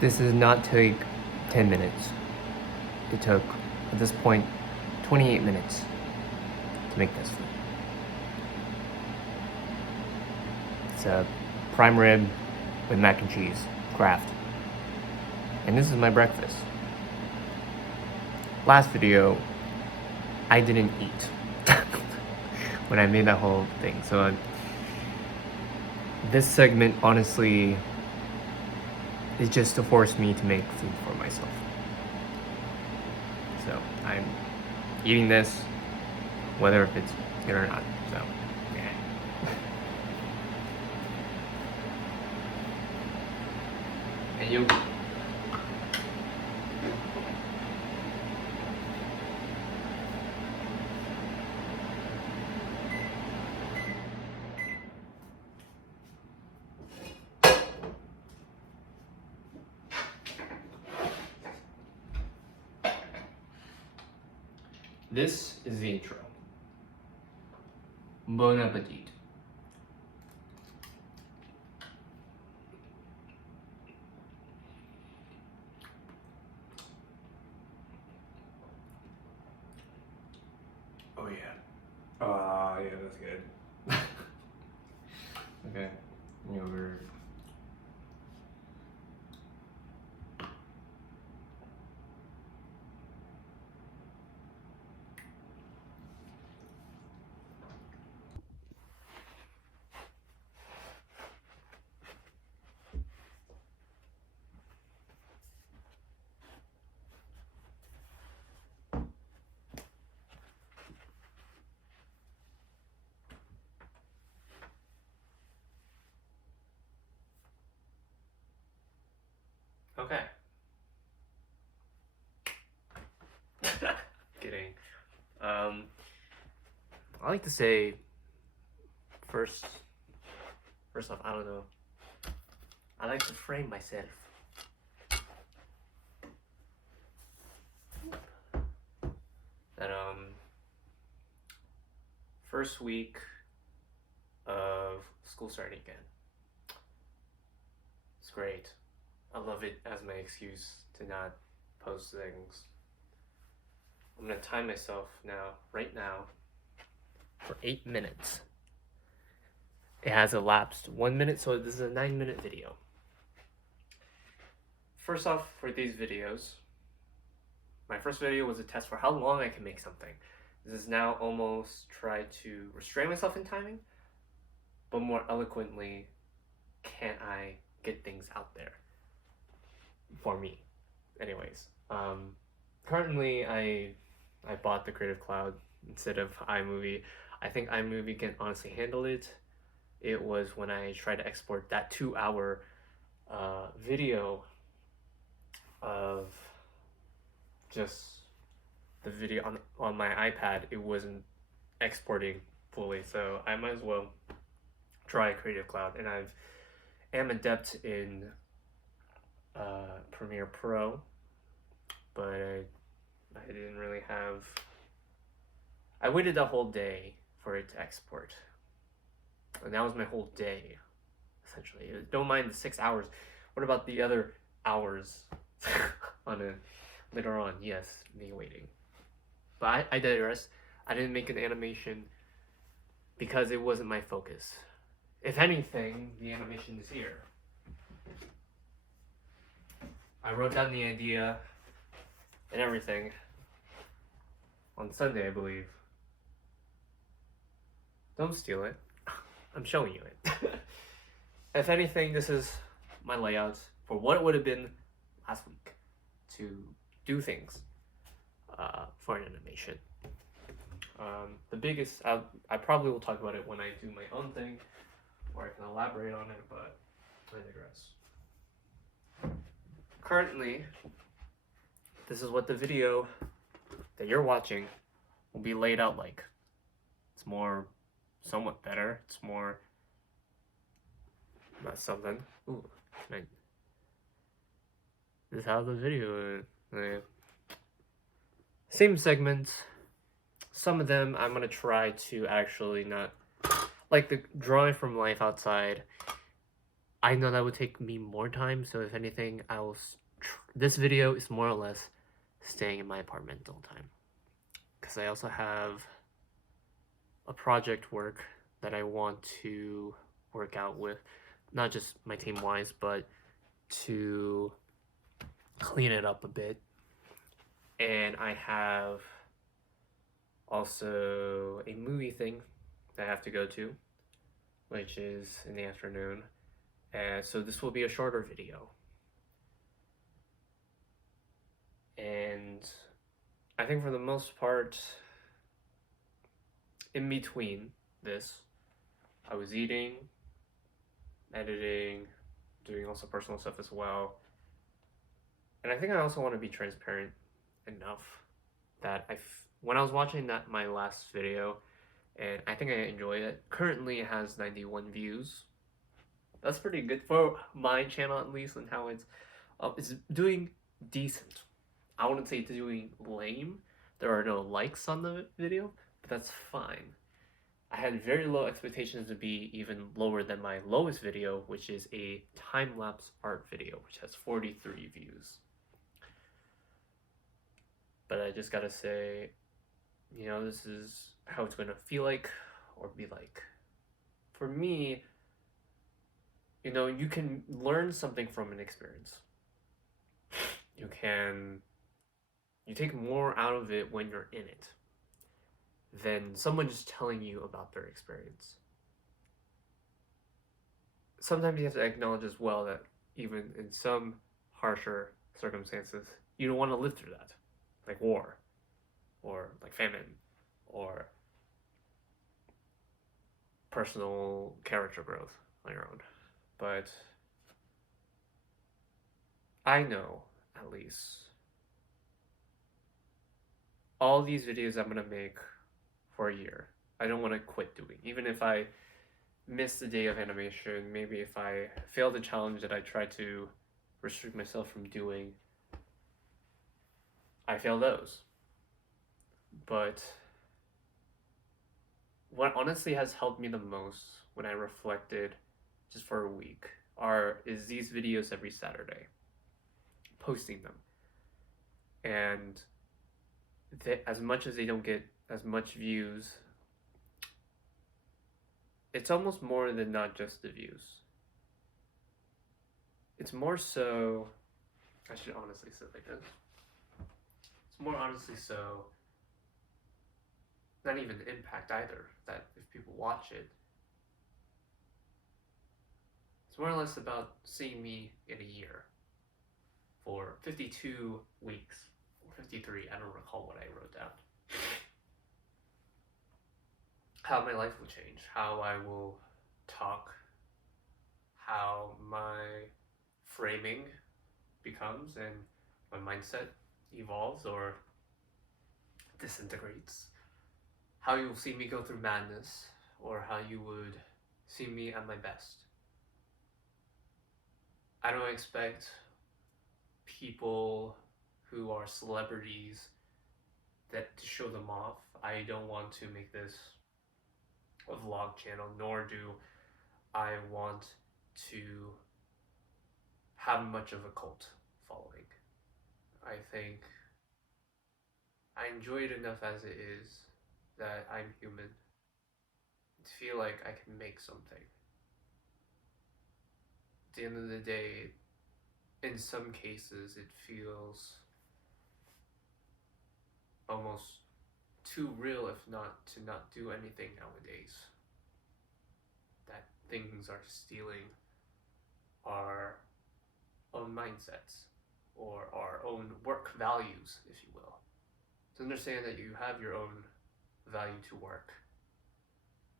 This did not take 10 minutes. It took, at this point, 28 minutes to make this food. It's a prime rib with mac and cheese, Kraft. And this is my breakfast. Last video, I didn't eat when I made that whole thing. So this segment, honestly, is just to force me to make food for myself. So I'm eating this, whether if it's good or not. So yeah. And you. This is the intro. Bon appetit. Oh yeah. Yeah, that's good. Okay. Yogurt. Okay. Kidding. I like to say first off, I don't know. I like to frame myself. That first week of school starting again. It's great. I love it as my excuse to not post things. I'm gonna time myself now, right now, for 8 minutes. It has elapsed 1 minute, so this is a 9-minute video. First off, for these videos, my first video was a test for how long I can make something. This is now almost try to restrain myself in timing, but more eloquently, can I get things out there? For me, anyways. Currently, I bought the Creative Cloud instead of iMovie. I think iMovie can honestly handle it. It was when I tried to export that 2-hour video of just the video on my iPad. It wasn't exporting fully, so I might as well try Creative Cloud. And I am adept in Premiere Pro, but I didn't really have. I waited the whole day for it to export, and that was my whole day, essentially. Don't mind the 6 hours. What about the other hours later on? Yes, me waiting. But I digress. I didn't make an animation because it wasn't my focus. If anything, the animation is here. I wrote down the idea and everything on Sunday, I believe. Don't steal it. I'm showing you it. If anything, this is my layout for what it would have been last week to do things for an animation. The biggest, I probably will talk about it when I do my own thing, or I can elaborate on it, but I digress. Currently, this is what the video that you're watching will be laid out like. It's more, somewhat better. It's more, not something. Ooh, man. This is how the video is. Same segments. Some of them I'm gonna try to actually not, like the drawing from life outside. I know that would take me more time, so if anything, this video is more or less staying in my apartment the whole time. Because I also have a project work that I want to work out with, not just my team wise, but to clean it up a bit. And I have also a movie thing that I have to go to, which is in the afternoon. And so this will be a shorter video. And I think for the most part, in between this, I was eating, editing, doing also personal stuff as well. And I think I also want to be transparent enough that when I was watching my last video, and I think I enjoyed it. Currently, it has 91 views. That's pretty good for my channel, at least, and how it's doing decent. I wouldn't say it's doing lame. There are no likes on the video, but that's fine. I had very low expectations to be even lower than my lowest video, which is a time-lapse art video, which has 43 views. But I just gotta say, this is how it's gonna feel like or be like. For me, you can learn something from an experience. You take more out of it when you're in it than someone just telling you about their experience. Sometimes you have to acknowledge as well that even in some harsher circumstances, you don't want to live through that, like war, or like famine, or personal character growth on your own. But I know, at least, all these videos I'm gonna make for a year, I don't want to quit doing. Even if I miss the day of animation, maybe if I fail the challenge that I try to restrict myself from doing, I fail those. But what honestly has helped me the most when I reflected just for a week is these videos every Saturday, posting them. And as much as they don't get as much views, it's almost more than not just the views. It's more so, I should honestly say it like this. It's more honestly so, not even the impact either, that if people watch it, it's more or less about seeing me in a year for 52 weeks, or 53, I don't recall what I wrote down. How my life will change, how I will talk, how my framing becomes, and my mindset evolves or disintegrates. How you will see me go through madness, or how you would see me at my best. I don't expect people who are celebrities to show them off. I don't want to make this a vlog channel, nor do I want to have much of a cult following. I think I enjoy it enough as it is that I'm human to feel like I can make something. At the end of the day, in some cases, it feels almost too real, if not to not do anything nowadays. That things are stealing our own mindsets or our own work values, if you will. To understand that you have your own value to work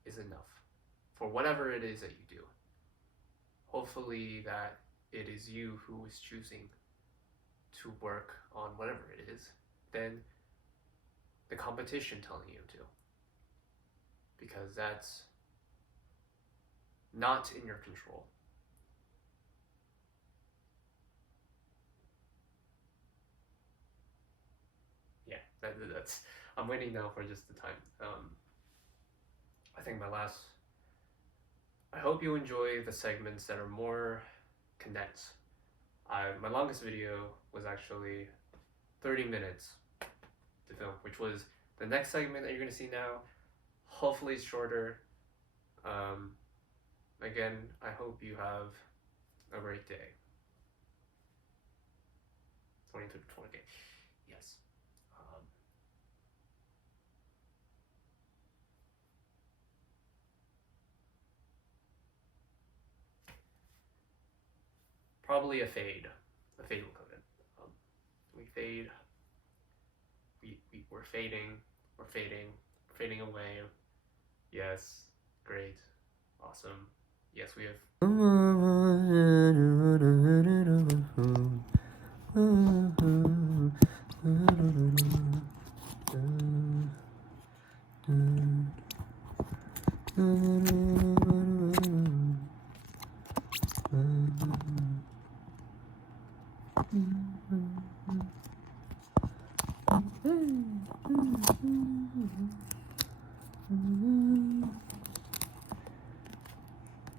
is enough for whatever it is that you do. Hopefully that it is you who is choosing to work on whatever it is, then the competition telling you to. Because that's not in your control. Yeah, that's. I'm waiting now for just the time. I think my last I hope you enjoy the segments that are more condensed. My longest video was actually 30 minutes to film, which was the next segment that you're going to see now. Hopefully it's shorter. Again, I hope you have a great day. 20. Yes. Probably a fade. A fade will come in. We fade. We're fading. We're fading. We're fading away. Yes. Great. Awesome. Yes, we have.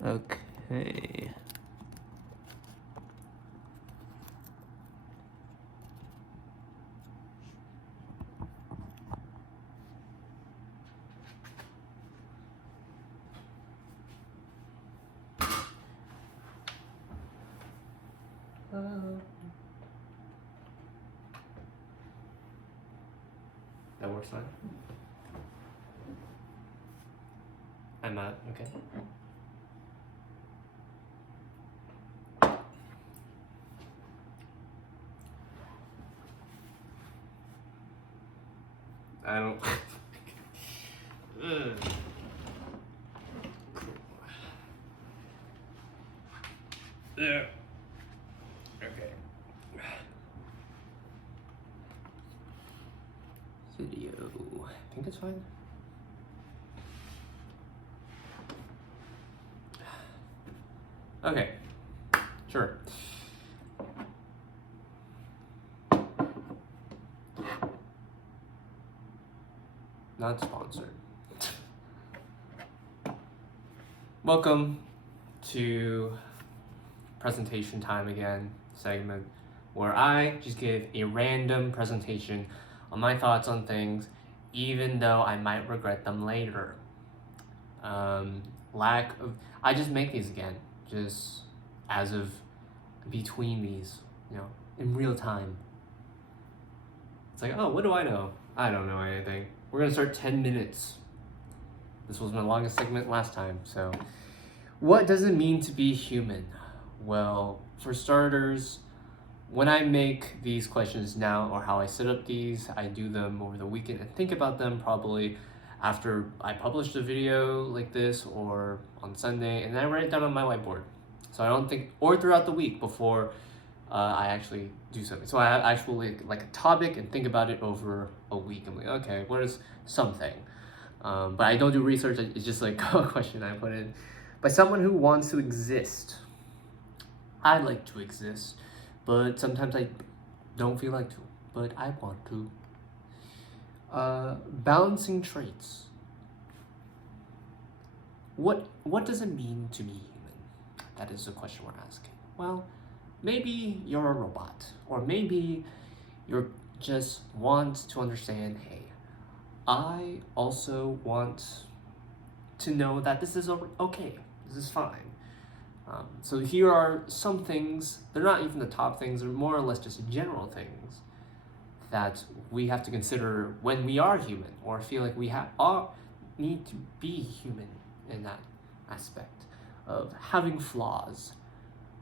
Okay. That works fine. I'm out. Okay. I don't. Ugh. Cool. Yeah. Okay. Video. I think that's fine. Okay. Sure. Not sponsored. Welcome to presentation time again segment where I just give a random presentation on my thoughts on things even though I might regret them later. I just make these again just as of between these, in real time. It's like, oh, what do I know? I don't know anything. We're gonna start 10 minutes. This was my longest segment last time, so. What does it mean to be human? Well, for starters, when I make these questions now or how I set up these, I do them over the weekend and think about them probably after I publish the video like this or on Sunday, and then I write it down on my whiteboard. So I don't think, or throughout the week before I actually do something. So I actually like a topic and think about it over a week. I'm like, okay, what is something? But I don't do research, it's just like a question I put in. By someone who wants to exist. I like to exist, but sometimes I don't feel like to, but I want to. Balancing traits. What does it mean to be human? That is the question we're asking. Well, maybe you're a robot, or maybe you're just want to understand, hey, I also want to know that this is okay, this is fine. So here are some things, they're not even the top things, they're more or less just general things that we have to consider when we are human, or feel like we need to be human in that aspect of having flaws.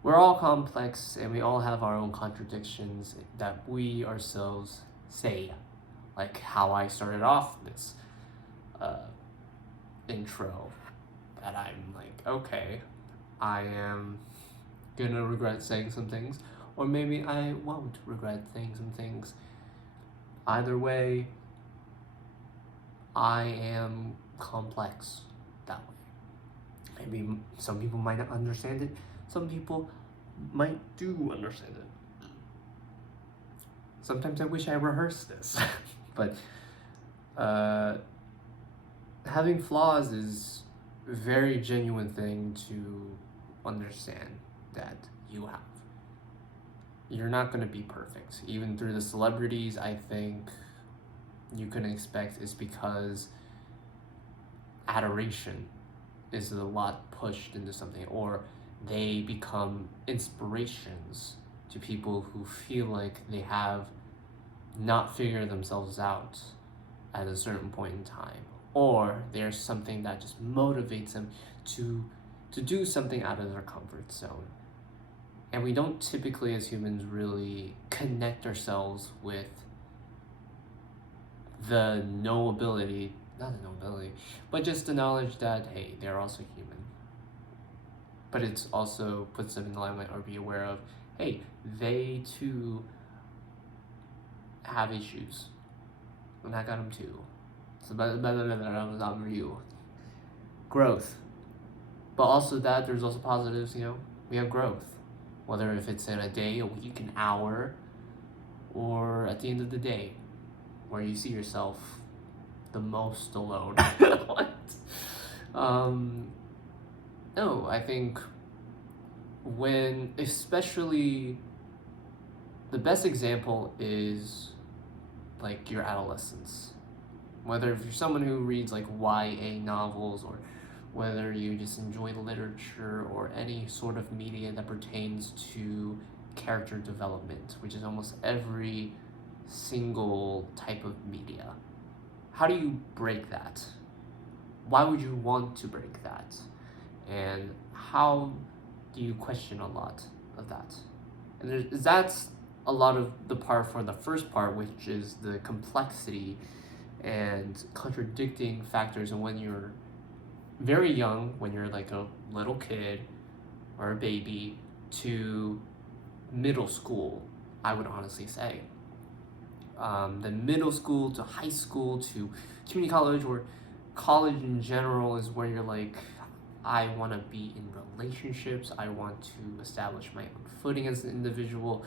We're all complex and we all have our own contradictions that we ourselves say, like how I started off this intro, that I'm like, okay, I am gonna regret saying some things, or maybe I won't regret saying some things. Either way, I am complex that way. Maybe some people might not understand it, some people might do understand it. Sometimes I wish I rehearsed this, but having flaws is very genuine thing to understand that you have. You're not going to be perfect. Even through the celebrities, I think you can expect is because adoration is a lot pushed into something, or they become inspirations to people who feel like they have not figured themselves out at a certain point in time, or there's something that just motivates them to do something out of their comfort zone. And we don't typically as humans really connect ourselves with the knowability, not the knowability, but just the knowledge that, hey, they're also human. But it's also puts them in the limelight or be aware of, hey, they too have issues. And I got them too. So I'm you. Growth. But also that there's also positives, we have growth. Whether if it's in a day, a week, an hour, or at the end of the day, where you see yourself the most alone. What? No, I think especially the best example is like your adolescence. Whether if you're someone who reads like YA novels, or whether you just enjoy literature or any sort of media that pertains to character development, which is almost every single type of media. How do you break that? Why would you want to break that? And how do you question a lot of that? And that's a lot of the part for the first part, which is the complexity and contradicting factors. And when you're very young, when you're like a little kid or a baby, to middle school, I would honestly say. Then middle school to high school to community college, or college in general, is where you're like, I want to be in relationships, I want to establish my own footing as an individual.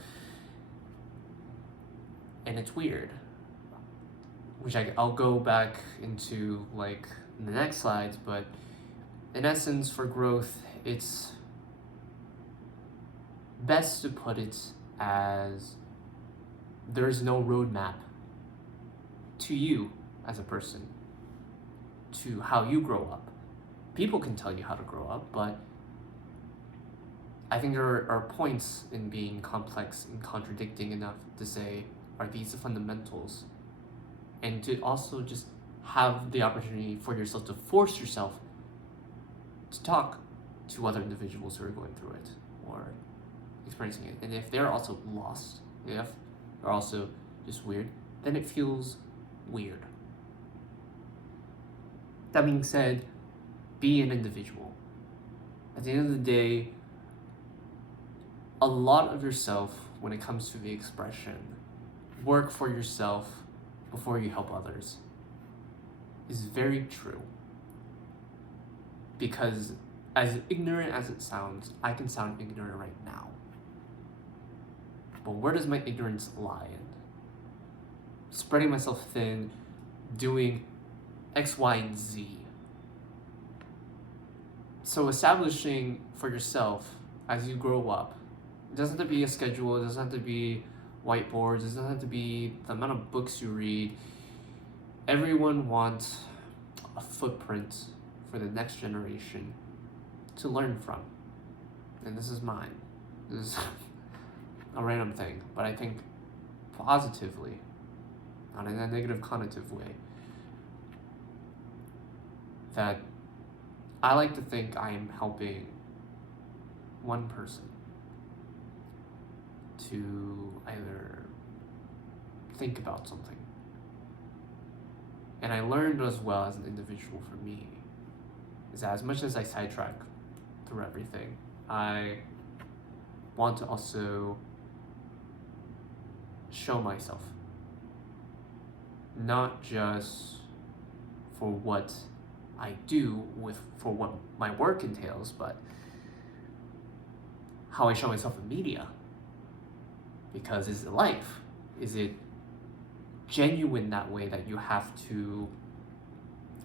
And it's weird, which I'll go back into like in the next slides, but in essence, for growth, it's best to put it as there's no roadmap to you as a person, to how you grow up. People can tell you how to grow up, but I think there are points in being complex and contradicting enough to say, are these the fundamentals? And to also just have the opportunity for yourself to force yourself to talk to other individuals who are going through it or experiencing it. And if they're also lost, if they're also just weird, then it feels weird. That being said, be an individual. At the end of the day, a lot of yourself, when it comes to the expression, work for yourself before you help others, is very true. Because as ignorant as it sounds, I can sound ignorant right now. But where does my ignorance lie in? Spreading myself thin, doing X, Y, and Z. So establishing for yourself as you grow up, it doesn't have to be a schedule, it doesn't have to be whiteboards, it doesn't have to be the amount of books you read. Everyone wants a footprint for the next generation to learn from. And this is mine. This is a random thing, but I think positively, not in a negative connotative way, that I like to think I am helping one person to either think about something. And I learned as well as an individual for me is that as much as I sidetrack through everything, I want to also show myself. Not just for what I do for what my work entails, but how I show myself in media. Because is it life? Is it genuine that way that you have to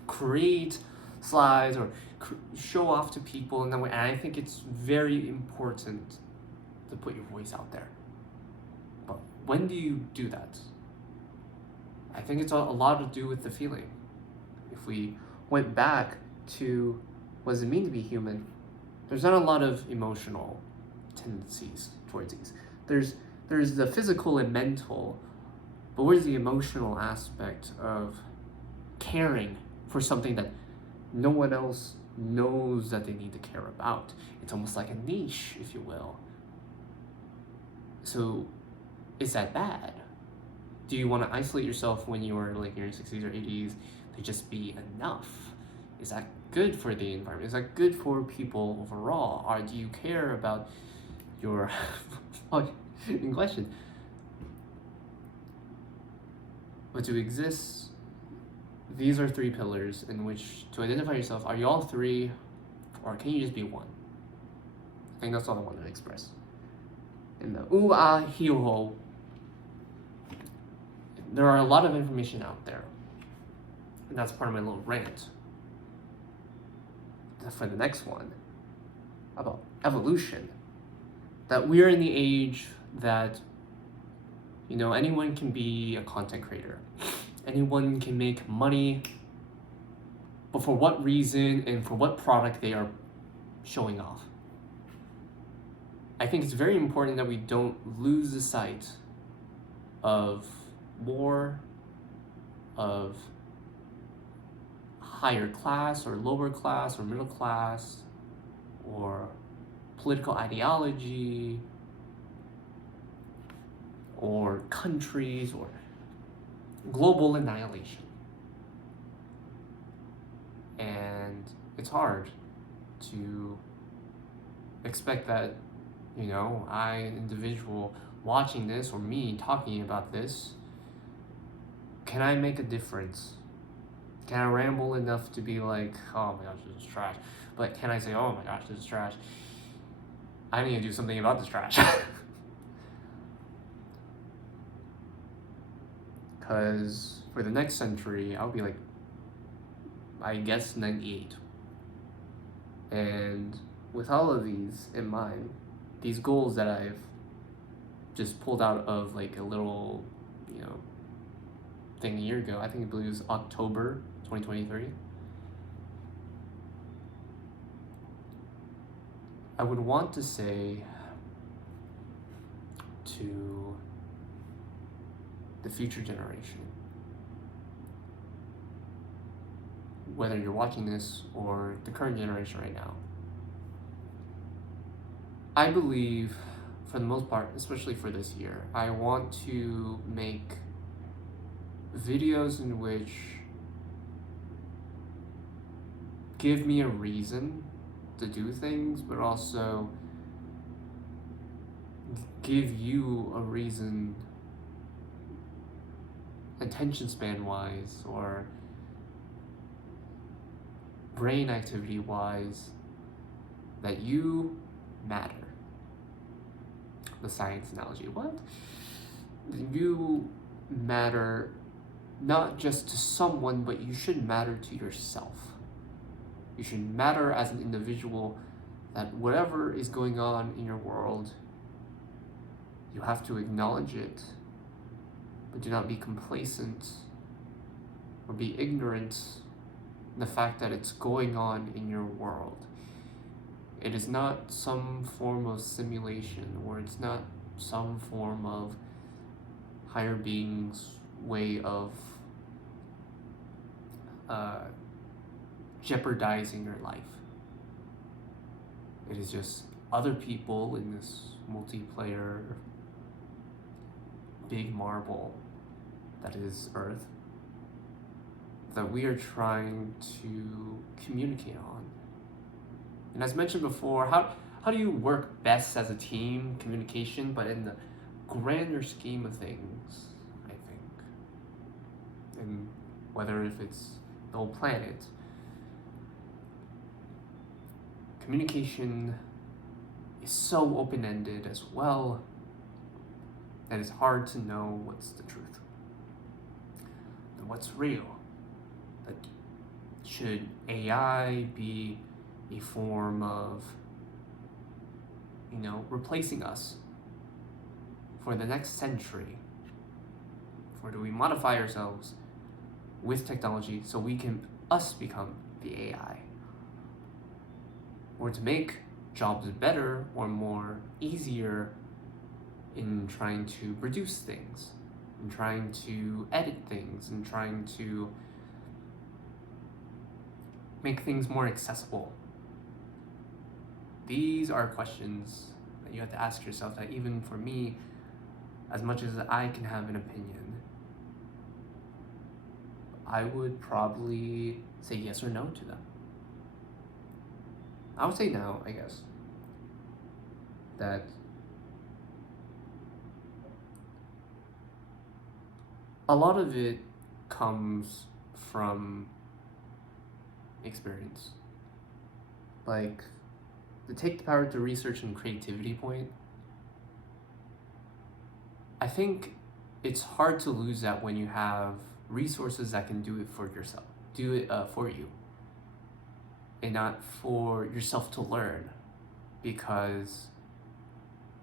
create slides or show off to people in that way. And I think it's very important to put your voice out there. But when do you do that? I think it's a lot to do with the feeling. If we went back to what does it mean to be human, there's not a lot of emotional tendencies towards these. There's the physical and mental, but where's the emotional aspect of caring for something that no one else knows that they need to care about? It's almost like a niche, if you will. So is that bad? Do you want to isolate yourself when you are like in your 60s or 80s to just be enough? Is that good for the environment? Is that good for people overall? Or do you care about your in question? But to exist, these are 3 pillars in which to identify yourself. Are you all 3, or can you just be one? I think that's all I wanted to express. In the hiho, there are a lot of information out there, and that's part of my little rant. For the next one, about evolution, that we're in the age that, anyone can be a content creator, anyone can make money, but for what reason and for what product they are showing off. I think it's very important that we don't lose the sight of more of higher class or lower class or middle class or political ideology or countries or global annihilation. And it's hard to expect that, I, an individual watching this or me talking about this, can I make a difference? Can I ramble enough to be like, oh my gosh, this is trash? But can I say, oh my gosh, this is trash? I need to do something about this trash. Because for the next century, I'll be like, I guess 98. And with all of these in mind, these goals that I've just pulled out of like a little, thing a year ago, I believe it was October 2023. I would want to say to the future generation, whether you're watching this or the current generation right now, I believe for the most part, especially for this year, I want to make videos in which give me a reason to do things, but also give you a reason, attention span wise or brain activity wise, that you matter. The science analogy, what? You matter not just to someone, but you should matter to yourself. You should matter as an individual, that whatever is going on in your world, you have to acknowledge it, but do not be complacent or be ignorant in the fact that it's going on in your world. It is not some form of simulation, or it's not some form of higher being's way of jeopardizing your life. It is just other people in this multiplayer big marble that is Earth that we are trying to communicate on. And as mentioned before, how do you work best as a team, communication, but in the grander scheme of things, I think. And whether if it's the whole planet, communication is so open-ended as well that it's hard to know what's the truth and what's real. That Should AI be a form of, replacing us for the next century? Or do we modify ourselves with technology so we can become the AI? Or to make jobs better or more easier in trying to produce things, in trying to edit things, and trying to make things more accessible. These are questions that you have to ask yourself, that even for me, as much as I can have an opinion, I would probably say yes or no to them. I would say no, I guess. That a lot of it comes from experience. Like, to take the power to research and creativity point, I think it's hard to lose that when you have resources that can do it for yourself, do it for you, and not for yourself to learn. Because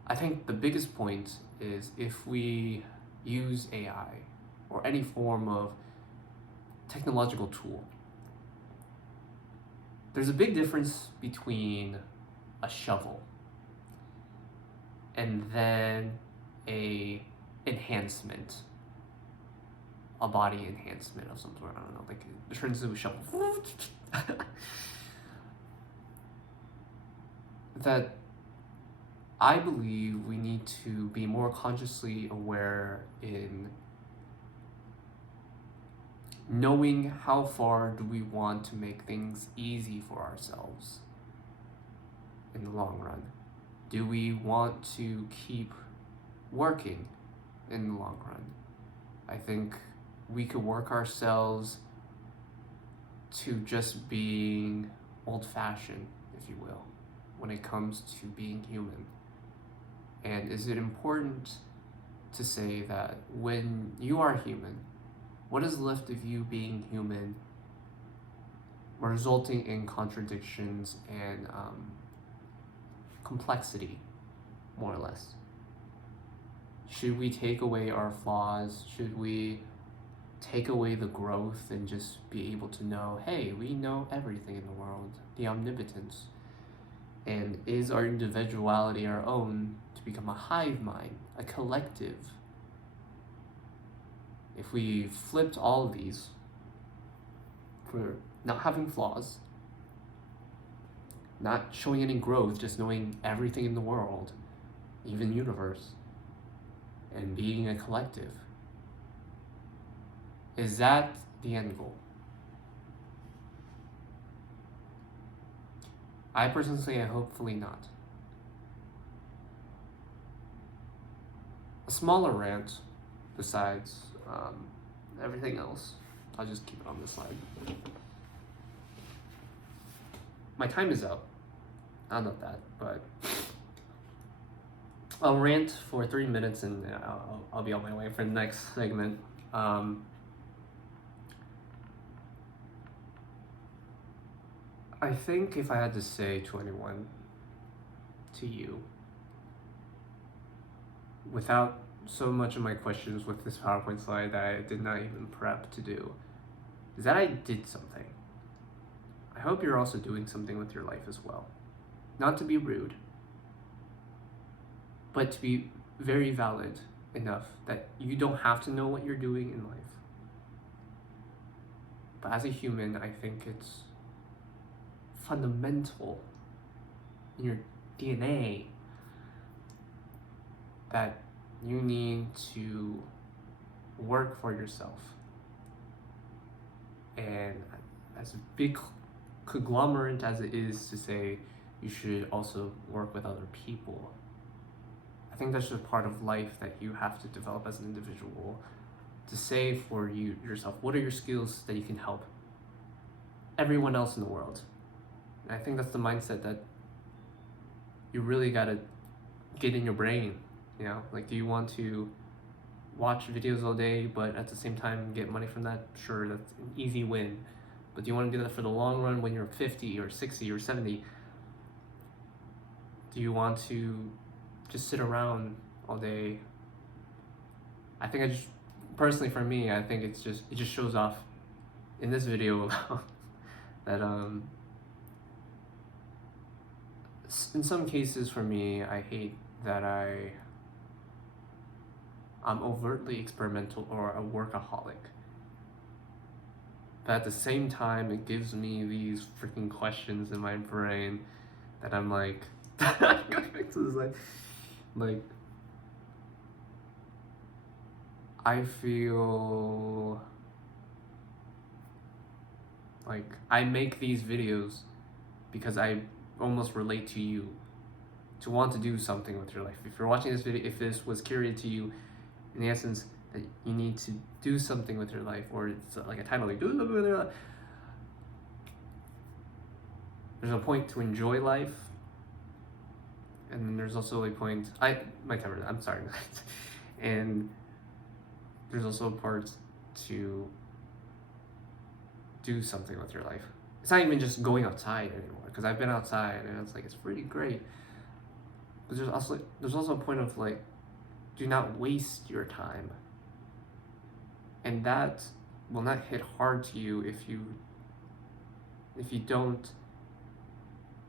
I think the biggest point is, if we use AI or any form of technological tool, there's a big difference between a shovel and then a enhancement, a body enhancement of some sort. I don't know, like it turns into a shovel. That I believe we need to be more consciously aware in knowing how far do we want to make things easy for ourselves in the long run. Do we want to keep working in the long run? I think we could work ourselves to just being old-fashioned, if you will, when it comes to being human. And is it important to say that when you are human, what is left of you being human, resulting in contradictions and complexity, more or less? Should we take away our flaws? Should we take away the growth and just be able to know, hey, we know everything in the world, the omnipotence? And is our individuality our own to become a hive mind, a collective? If we flipped all of these for not having flaws, not showing any growth, just knowing everything in the world, even universe, and being a collective, is that the end goal? I personally say hopefully not. A smaller rant, besides everything else, I'll just keep it on this slide. My time is up. I don't know that, but I'll rant for 3 minutes and I'll be on my way for the next segment. I think if I had to say to anyone, to you, without so much of my questions with this PowerPoint slide that I did not even prep to do, is that I did something. I hope you're also doing something with your life as well. Not to be rude, but to be very valid enough that you don't have to know what you're doing in life. But as a human, I think it's fundamental in your DNA that you need to work for yourself. And as a big conglomerate as it is to say you should also work with other people, I think that's just part of life that you have to develop as an individual, to say for yourself, what are your skills that you can help everyone else in the world? And I think that's the mindset that you really gotta get in your brain. Like, do you want to watch videos all day but at the same time get money from that? Sure, that's an easy win. But do you want to do that for the long run when you're 50 or 60 or 70? Do you want to just sit around all day? I think I just personally for me, I think it just shows off in this video that in some cases for me, I hate that I'm overtly experimental or a workaholic. But at the same time, it gives me these freaking questions in my brain that I'm like, like I feel like I make these videos because I almost relate to you, to want to do something with your life. If you're watching this video, if this was curated to you, in the essence that you need to do something with your life, or it's like a title like there's a point to enjoy life, and then there's also a point I'm sorry and there's also parts to do something with your life. It's not even just going outside anymore, because I've been outside and it's like it's pretty great, but there's also a point of like, do not waste your time, and that will not hit hard to you if you don't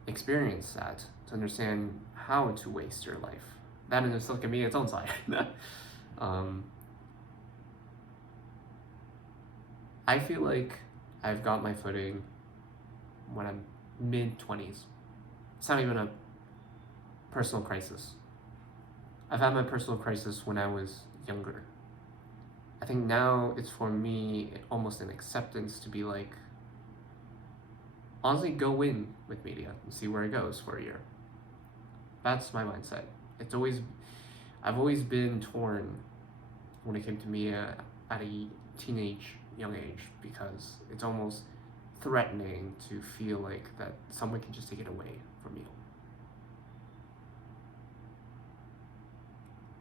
experience that to understand how to waste your life. That in itself can be its own side. I feel like I've got my footing when I'm mid-20s. It's not even a personal crisis. I've had my personal crisis when I was younger. I think now it's for me almost an acceptance to be like, honestly, go in with media and see where it goes for a year. That's my mindset. I've always been torn when it came to media at a young age, because it's almost threatening to feel like that someone can just take it away from you.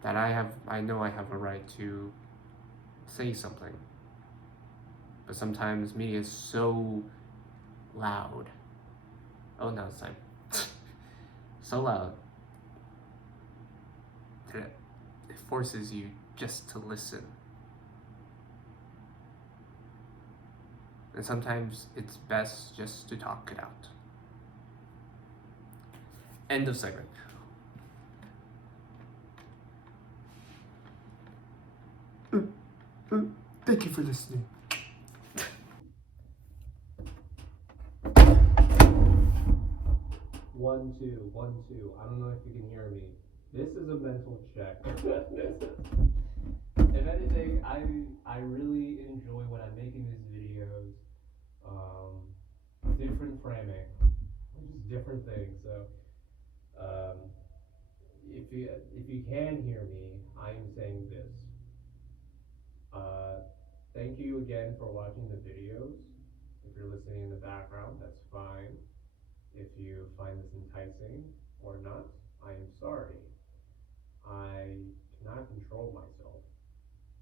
That I know I have a right to say something, but sometimes media is so loud. Oh, now it's time. So loud that it forces you just to listen. And sometimes it's best just to talk it out. End of segment. Thank you for listening. One, two, 1, 2. I don't know if you can hear me. This is a mental check. If anything, I really enjoy when I'm making these videos. Different framing, just different things. So, if you can hear me, I am saying this. Uh, Thank you again for watching the videos. If you're listening in the background, that's fine. If you find this enticing or not, I am sorry. I cannot control myself.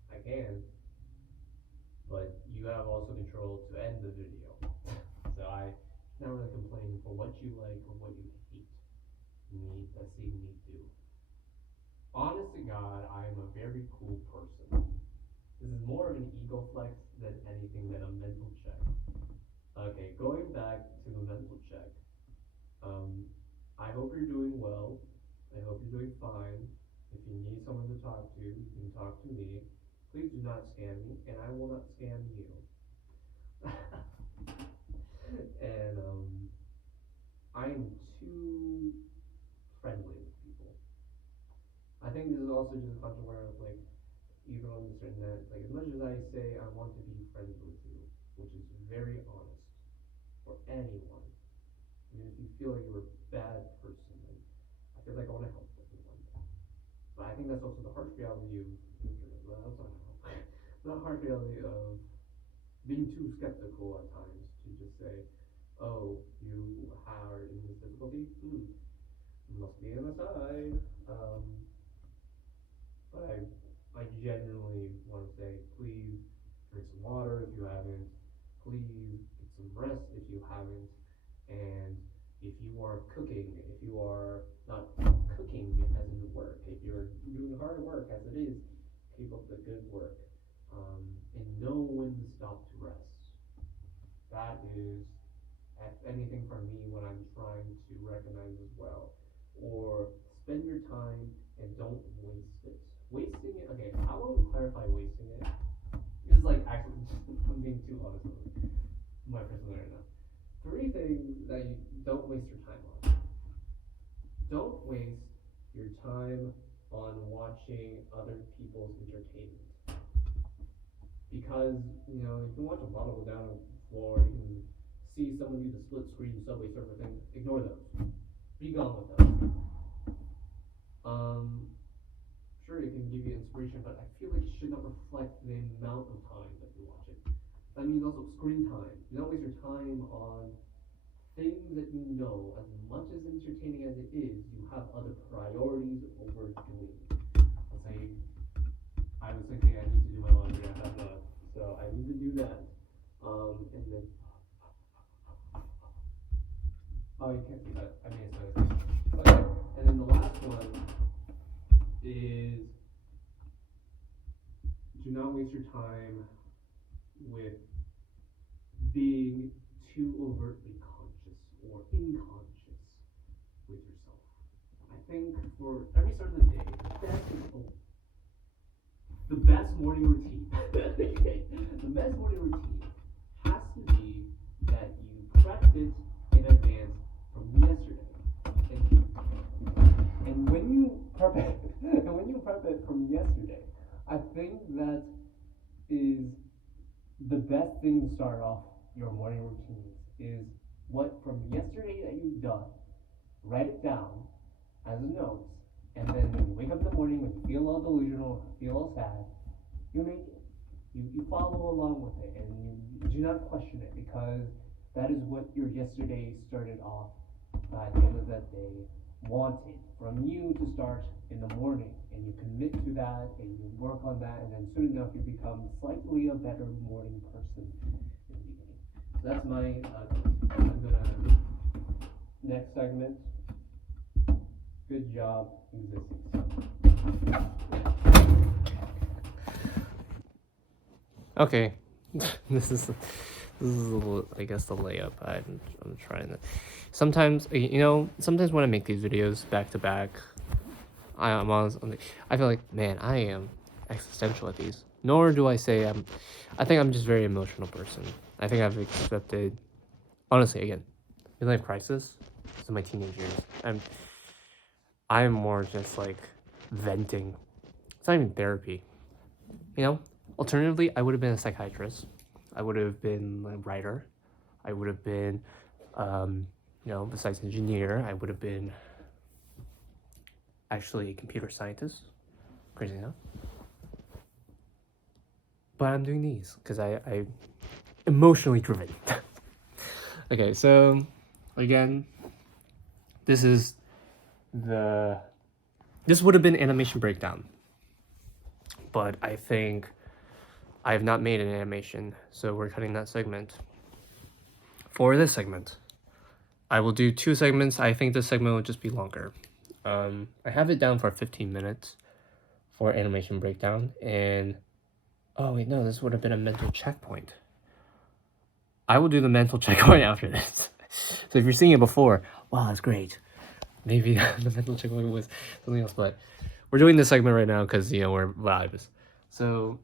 I can, but you have also control to end the video. So I not really complaining for what you like or what you hate seeing me do. Honest to God, I am a very cool person. This is more of an ego flex than anything than a mental check. Okay, going back to the mental check. I hope you're doing well. I hope you're doing fine. If you need someone to talk to, you can talk to me. Please do not scam me, and I will not scam you. And I am too friendly with people. I think this is also just a function where like, even on this internet, like as much as I say I want to be friends with you, which is very honest for anyone, even if you feel like you're a bad person, and I feel like I want to help everyone. But I think that's also the harsh reality of internet. Well, that's not how. Not harsh reality of being too skeptical at times to just say, "Oh, you are in this difficulty. Must be an SI." But I genuinely want to say, please drink some water if you haven't. Please get some rest if you haven't. And if you are cooking, if you are not cooking as in work, if you're doing hard work as it is, keep up the good work. And know when to stop to rest. That is anything for me when I'm trying to recognize as well. Or spend your time and don't waste it. Wasting it, okay, how will we clarify wasting it? It's like actually, I'm being too honest with my personality right now. 3 things that you don't waste your time on. Don't waste your time on watching other people's entertainment. Because, you can watch a bottle go down on the floor, you can see someone do the split screen Subway Surfer thing. Ignore those. Be gone with those. Sure, it can give you inspiration, but I feel like it should not reflect the amount of time that you watch it. That means also screen time. You don't waste your time on things that you know, as much as entertaining as it is, you have other priorities over doing. Let's say I was thinking I need to do my laundry, I have not, so I need to do that. And then oh, you can't see that. I mean, it's not. Okay, and then the last one is do not waste your time with being too overtly conscious or inconscious with yourself. I think for every start of the day, the best morning routine, the best morning routine has to be that you prepped it in advance from yesterday. And when you prep it, from yesterday, I think that is the best thing to start off your morning routines is what from yesterday that you've done, write it down as a note, and then when you wake up in the morning, when you feel all delusional, feel all sad, you make it. You follow along with it, and you do not question it because that is what your yesterday started off at the end of that day wanted from you to start in the morning, and you commit to that and you work on that, and then soon enough you become slightly a better morning person in the beginning. So that's my I'm gonna next segment. Good job existing. Okay, this is a little, I guess, the layup. I'm trying to. Sometimes sometimes when I make these videos back to back, I'm honest. I feel like, man, I am existential at these. Nor do I say I'm. I think I'm just a very emotional person. I think I've accepted. Honestly, again, midlife crisis. This is my teenage years. I'm more just like venting. It's not even therapy. Alternatively, I would have been a psychiatrist. I would have been a writer. I would have been, besides engineer, I would have been actually a computer scientist. Crazy enough. But I'm doing these because I emotionally driven. Okay, so again, this would have been animation breakdown. But I think I have not made an animation, so we're cutting that segment. For this segment, I will do 2 segments. I think this segment will just be longer. I have it down for 15 minutes for animation breakdown, and oh wait, no, this would have been a mental checkpoint. I will do the mental checkpoint after this. So if you're seeing it before, wow, that's great. Maybe the mental checkpoint was something else, but we're doing this segment right now because we're vibes. So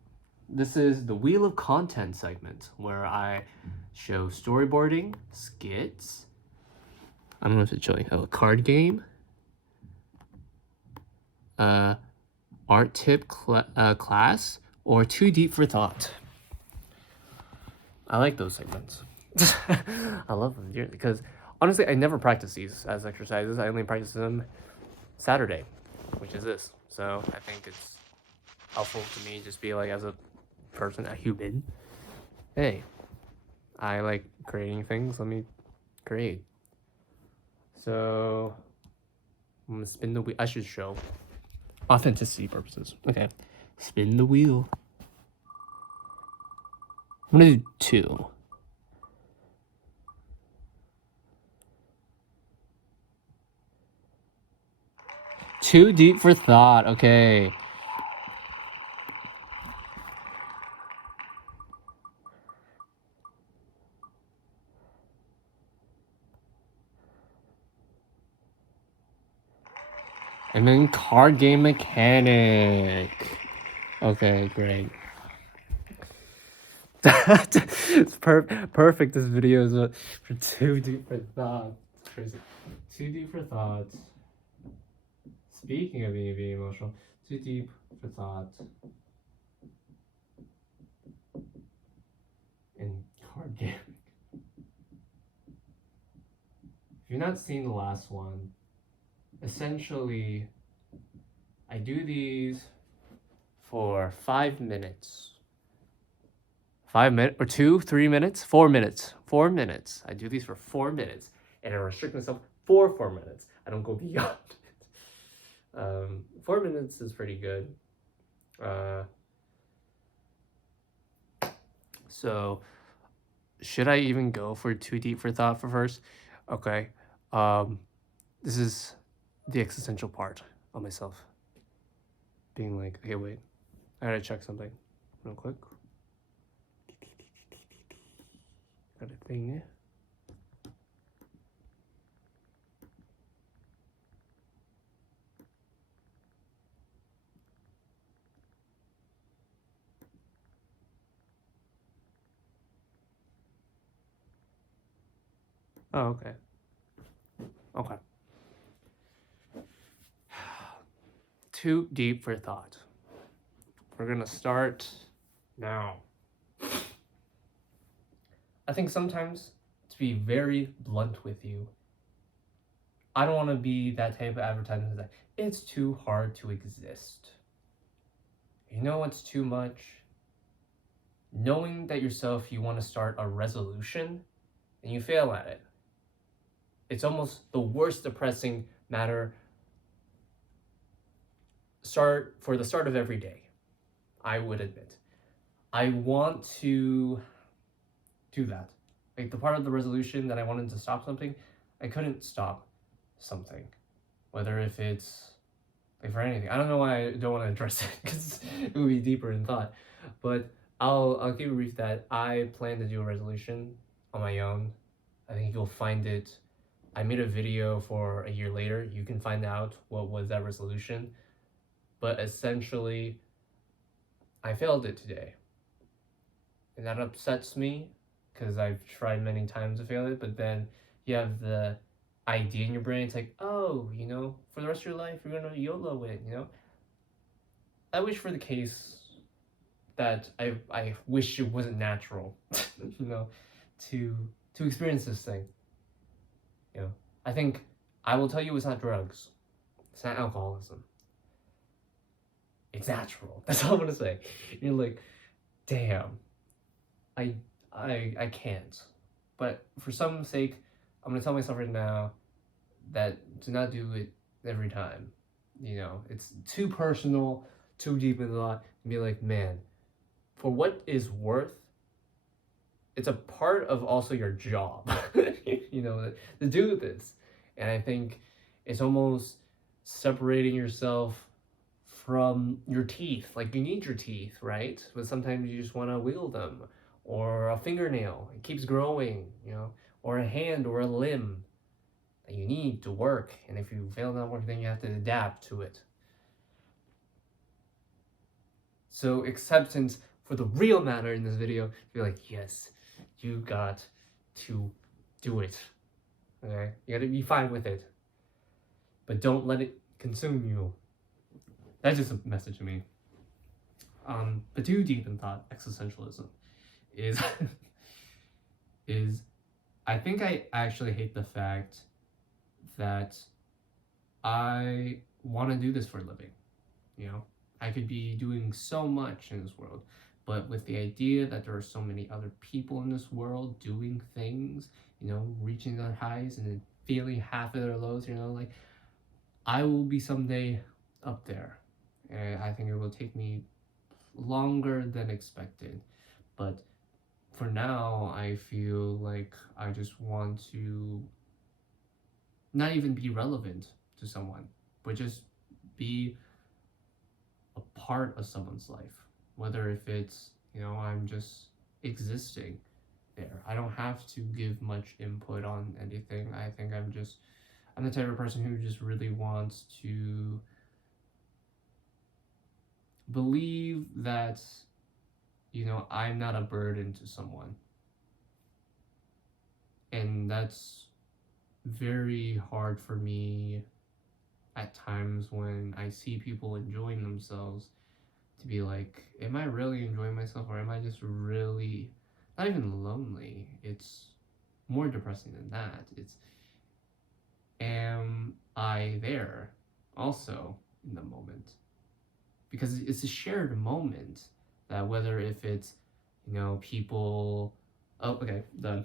this is the Wheel of Content segment where I show storyboarding, skits. I don't know if it's showing. A card game, art tip class, or Too Deep for Thought. I like those segments. I love them dearly because honestly, I never practice these as exercises. I only practice them Saturday, which is this. So I think it's helpful to me just be like, as a person, a human, hey, I like creating things, let me create. So I'm gonna spin the wheel. I should show authenticity purposes. Okay, spin the wheel. I'm gonna do 2. Too deep for thought. Okay. And then card game mechanic. Okay, great. It's perfect. This video is for too deep for thoughts. Crazy. Too deep for thoughts. Speaking of me being emotional, too deep for thought. And card game. If you've not seen the last one, essentially, I do these for 5 minutes. 5 minutes, or 2, 3 minutes, 4 minutes. 4 minutes. I do these for 4 minutes, and I restrict myself for 4 minutes. I don't go beyond it. 4 minutes is pretty good. So, should I even go for too deep for thought for first? Okay. This is the existential part of myself. Being like, okay, wait, I gotta check something real quick. Got a thing. Oh, okay. Okay. Too deep for thought. We're gonna start now. I think sometimes, to be very blunt with you, I don't want to be that type of advertisement that it's too hard to exist. You know what's too much? Knowing that yourself you want to start a resolution and you fail at it. It's almost the worst depressing matter for the start of every day, I would admit. I want to do that. Like the part of the resolution that I wanted to stop something, I couldn't stop something. Whether if it's like for anything. I don't know why I don't want to address it because it would be deeper in thought. But I'll keep it brief that I plan to do a resolution on my own. I think you'll find it. I made a video for a year later. You can find out what was that resolution. But essentially, I failed it today. And that upsets me because I've tried many times to fail it. But then you have the idea in your brain. It's like, oh, you know, for the rest of your life, you're going to YOLO it, you know? I wish for the case that I wish it wasn't natural, you know, to experience this thing. You know, I think I will tell you it's not drugs. It's not alcoholism. It's natural. That's all I'm gonna say. You're like, damn, I can't. But for some sake, I'm gonna tell myself right now that to not do it every time. You know, it's too personal, too deep in thought, and be like, man, for what is worth, it's a part of also your job, you know, to do this. And I think it's almost separating yourself from your teeth. Like you need your teeth, right? But sometimes you just want to wiggle them, or a fingernail, it keeps growing, you know, or a hand or a limb that you need to work. And if you fail that work, then you have to adapt to it. So acceptance for the real matter in this video, be like, yes, you got to do it. Okay? You gotta be fine with it. But don't let it consume you. That's just a message to me. But too deep in thought, existentialism is is I think I actually hate the fact that I want to do this for a living. You know, I could be doing so much in this world, but with the idea that there are so many other people in this world doing things, you know, reaching their highs and then feeling half of their lows, you know, like I will be someday up there. And I think it will take me longer than expected. But for now, I feel like I just want to not even be relevant to someone, but just be a part of someone's life, whether if it's, I'm just existing there. I don't have to give much input on anything. I think I'm the type of person who just really wants to believe that, I'm not a burden to someone. And that's very hard for me at times when I see people enjoying themselves, to be like, am I really enjoying myself, or am I just really not even lonely? It's more depressing than that. It's, am I there also in the moment? Because it's a shared moment, that whether if it's, people. Oh, okay, done.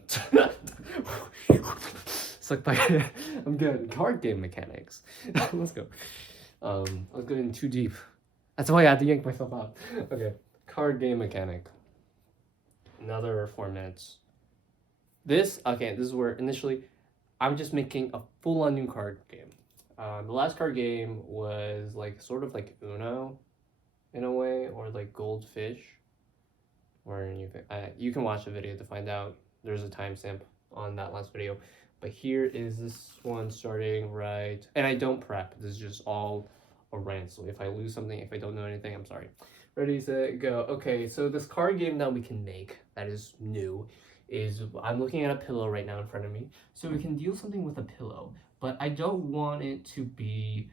Sucked by. I'm good. Card game mechanics. Let's go. I was getting too deep. That's why I had to yank myself out. Okay, card game mechanic. Another 4 minutes. This is where initially I'm just making a full-on new card game. The last card game was like sort of like Uno, in a way, or like Goldfish, where you can watch the video to find out. There's a timestamp on that last video, but here is this one starting right, and I don't prep. This is just all a rant. So if I lose something, if I don't know anything, I'm sorry. Ready, set, go. Okay, so this card game that we can make that is new is, I'm looking at a pillow right now in front of me. So we can deal something with a pillow, but I don't want it to be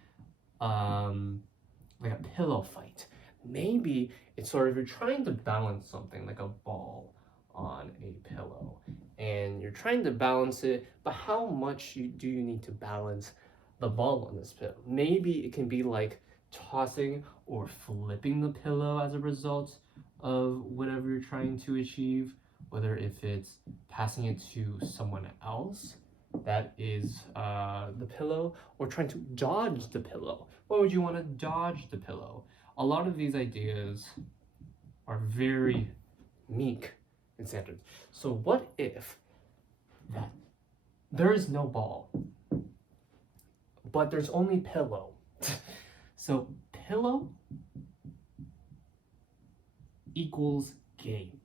like a pillow fight. Maybe it's sort of, you're trying to balance something like a ball on a pillow, and you're trying to balance it, but how much do you need to balance the ball on this pillow? Maybe it can be like tossing or flipping the pillow as a result of whatever you're trying to achieve, whether if it's passing it to someone else that is the pillow, or trying to dodge the pillow. Why would you want to dodge the pillow? A lot of these ideas are very meek and standard. So what if that there is no ball, but there's only pillow? So pillow equals game.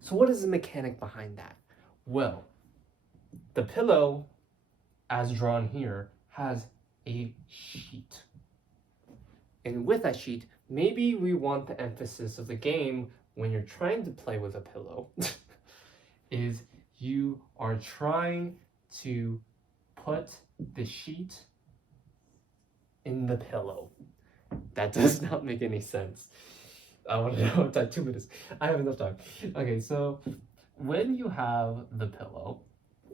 So what is the mechanic behind that? Well, the pillow, as drawn here, has a sheet. And with that sheet, maybe we want the emphasis of the game when you're trying to play with a pillow is you are trying to put the sheet in the pillow. That does not make any sense. I want to know that 2 minutes. I have enough time. Okay, so when you have the pillow,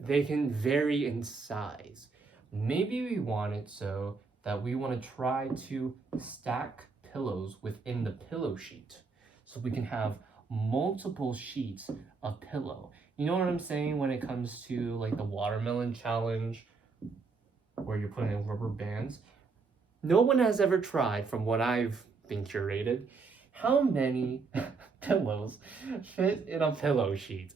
they can vary in size. Maybe we want it so that we want to try to stack pillows within the pillow sheet, so we can have multiple sheets of pillow. You know what I'm saying when it comes to like the watermelon challenge, where you're putting in rubber bands? No one has ever tried, from what I've been curated, how many pillows fit in a pillow sheet.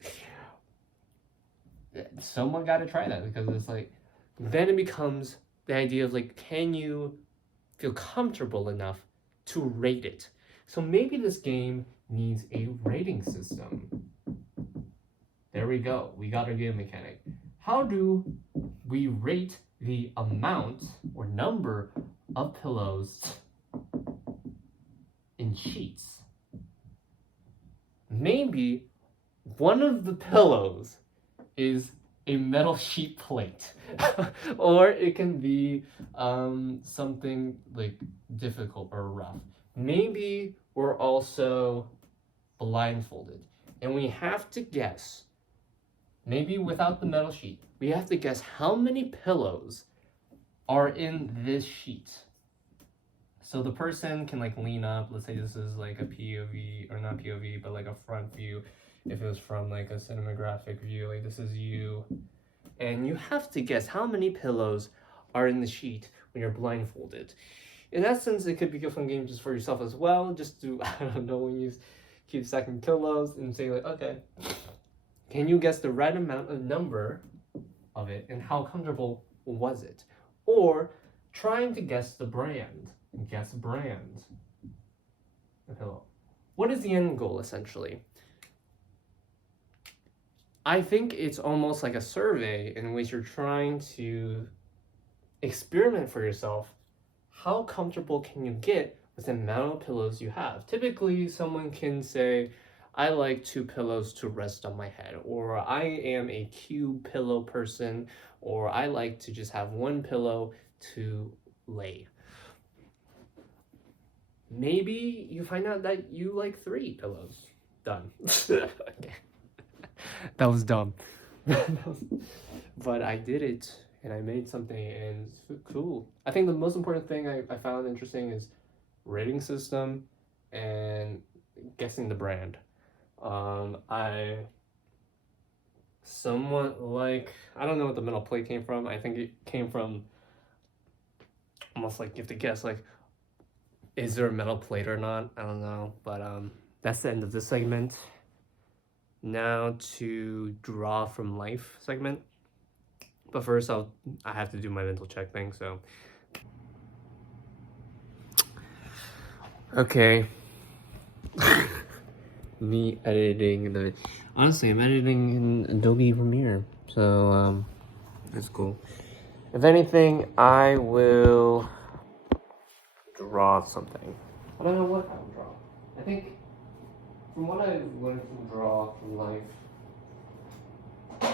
Someone got to try that, because it's like, then it becomes the idea of like, can you feel comfortable enough to rate it? So maybe this game needs a rating system. There we go. We got our game mechanic. How do we rate the amount or number of pillows in sheets? Maybe one of the pillows is a metal sheet plate, or it can be something like difficult or rough. Maybe we're also blindfolded, and we have to guess, maybe without the metal sheet, we have to guess how many pillows are in this sheet. So the person can like lean up. Let's say this is like a POV, or not POV, but like a front view. If it was from like a cinematographic view, like this is you. And you have to guess how many pillows are in the sheet when you're blindfolded. In essence, it could be a fun game just for yourself as well. Just to, I don't know, when you keep stacking pillows and say like, okay, can you guess the right amount of number of it, and how comfortable was it? Or trying to guess the brand. Guess brand. The pillow. What is the end goal, essentially? I think it's almost like a survey in which you're trying to experiment for yourself. How comfortable can you get with the amount of pillows you have? Typically, someone can say, I like 2 pillows to rest on my head, or I am a cube pillow person, or I like to just have 1 pillow to lay. Maybe you find out that you like 3 pillows. Done. Okay. That was dumb. But I did it, and I made something, and it's cool. I think the most important thing I found interesting is rating system and guessing the brand. I somewhat like, I don't know what the metal plate came from. I think it came from almost like you have to guess, like, is there a metal plate or not? I don't know, but that's the end of this segment. Now to draw from life segment. But first I have to do my mental check thing, so. Okay. Me editing honestly, I'm editing in Adobe Premiere, so that's cool. If anything, I will draw something. I don't know what I will draw. I think from what I've learned to draw from life, I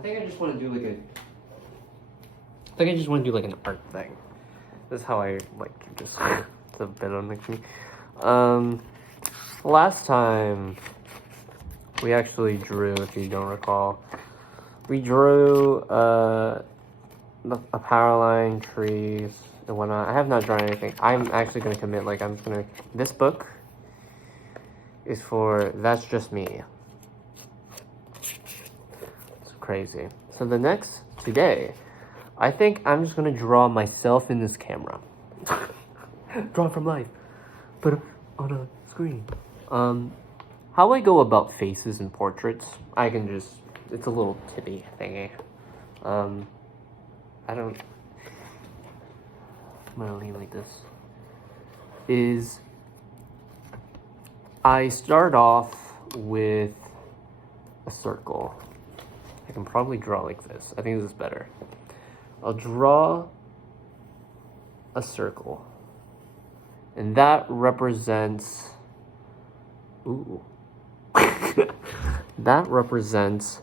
think I just want to do like an art thing. This is how I like to just the bit on next to me. Last time we actually drew, if you don't recall, we drew a power line, trees, and whatnot. I have not drawn anything. I'm actually gonna commit. Like this book is for That's Just Me. It's crazy. So today, I think I'm just gonna draw myself in this camera. Draw from life, but on a screen. How I go about faces and portraits, it's a little tippy thingy. I'm gonna lean like this. I start off with a circle. I can probably draw like this. I think this is better. I'll draw a circle. And that represents... Ooh. That represents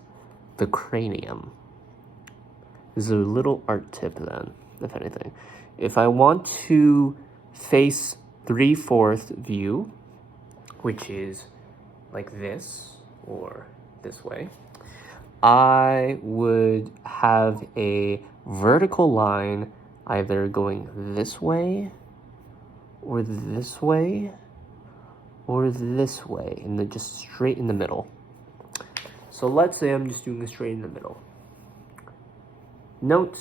the cranium. This is a little art tip then, if anything. If I want to face 3/4 view, which is like this or this way, I would have a vertical line either going this way or this way or this way, and then just straight in the middle. So let's say I'm just doing it straight in the middle. Note,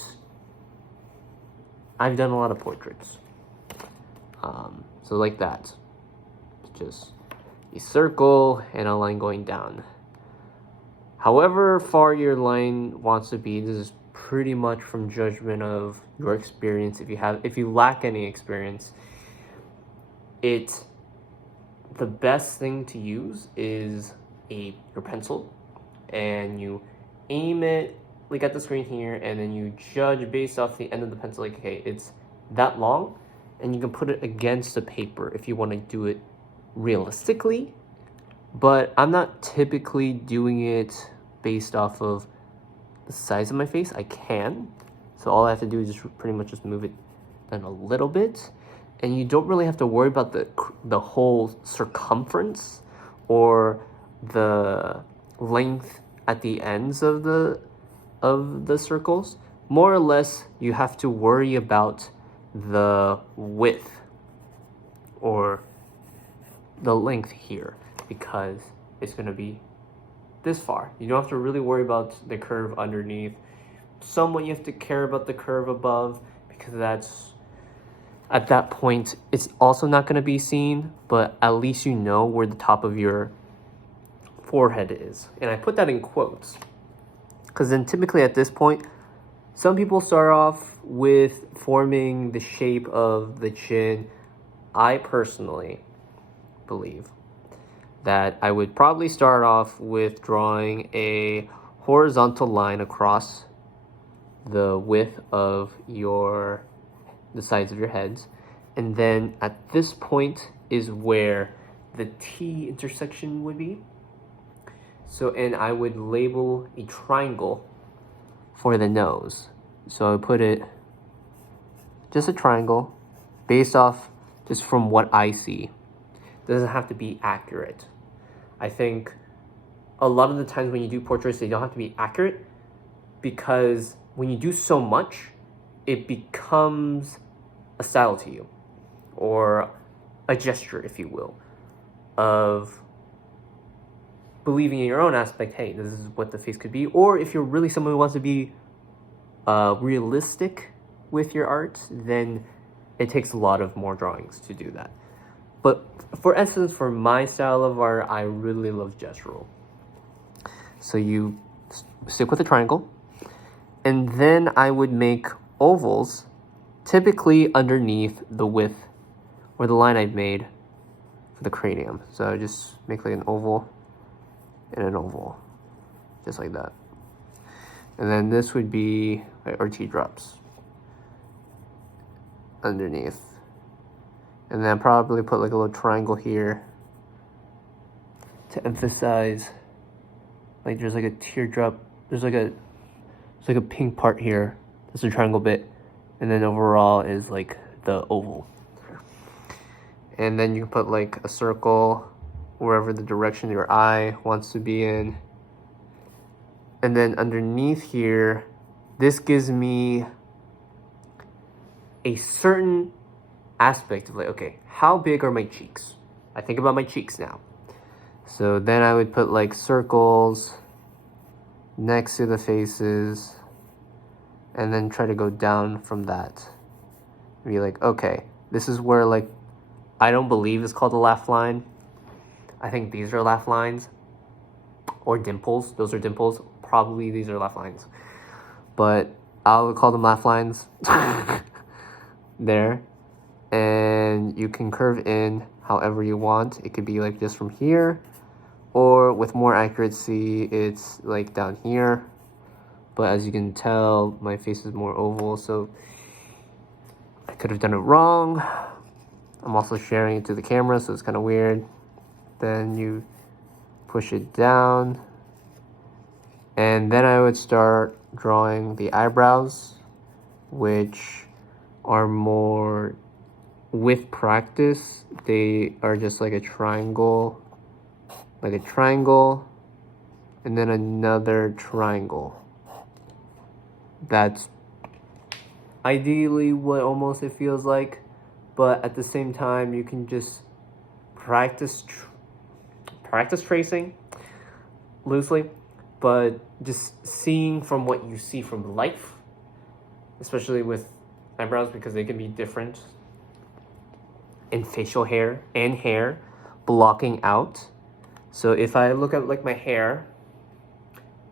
I've done a lot of portraits. So like that. It's just a circle and a line going down. However far your line wants to be, this is pretty much from judgment of your experience. If you lack any experience, the best thing to use is your pencil, and you aim it like at the screen here, and then you judge based off the end of the pencil, like, okay, it's that long, and you can put it against the paper if you want to do it realistically. But I'm not typically doing it based off of the size of my face. I can, so all I have to do is just pretty much just move it down a little bit, and you don't really have to worry about the whole circumference or the length at the ends of the circles. More or less, you have to worry about the width or the length here, because it's going to be this far. You don't have to really worry about the curve underneath. Somewhat you have to care about the curve above, because at that point it's also not going to be seen, but at least you know where the top of your forehead is. And I put that in quotes Because then typically at this point, some people start off with forming the shape of the chin. I personally believe that I would probably start off with drawing a horizontal line across the width of the sides of your heads. And then at this point is where the T intersection would be. So, and I would label a triangle for the nose. So I would put it just a triangle based off just from what I see. It doesn't have to be accurate. I think a lot of the times when you do portraits, they don't have to be accurate because when you do so much, it becomes a style to you, or a gesture, if you will, of believing in your own aspect. Hey, this is what the face could be. Or if you're really someone who wants to be realistic with your art, then it takes a lot of more drawings to do that. But for instance, for my style of art, I really love gestural. So you stick with a triangle, and then I would make ovals, typically underneath the width or the line I've made for the cranium. So I just make like an oval and an oval, just like that. And then this would be our teardrops underneath. And then probably put like a little triangle here to emphasize, like there's like a teardrop, there's like a pink part here. That's a triangle bit. And then overall is like the oval. And then you can put like a circle wherever the direction your eye wants to be in. And then underneath here, this gives me a certain aspect of like, okay, how big are my cheeks? I think about my cheeks now. So then I would put like circles next to the faces and then try to go down from that. Be like, okay, this is where like, I don't believe it's called a laugh line. I think these are laugh lines or dimples. Those are dimples. Probably these are laugh lines, but I would call them laugh lines. There. And you can curve in however you want. It could be like just from here, or with more accuracy, it's like down here. But as you can tell, my face is more oval, so I could have done it wrong. I'm also sharing it to the camera, so it's kind of weird. Then you push it down. And then I would start drawing the eyebrows, which are more, with practice, they are just like a triangle, and then another triangle. That's ideally what almost it feels like, but at the same time, you can just practice tracing loosely, but just seeing from what you see from life, especially with eyebrows, because they can be different in facial hair and hair blocking out. So if I look at like my hair,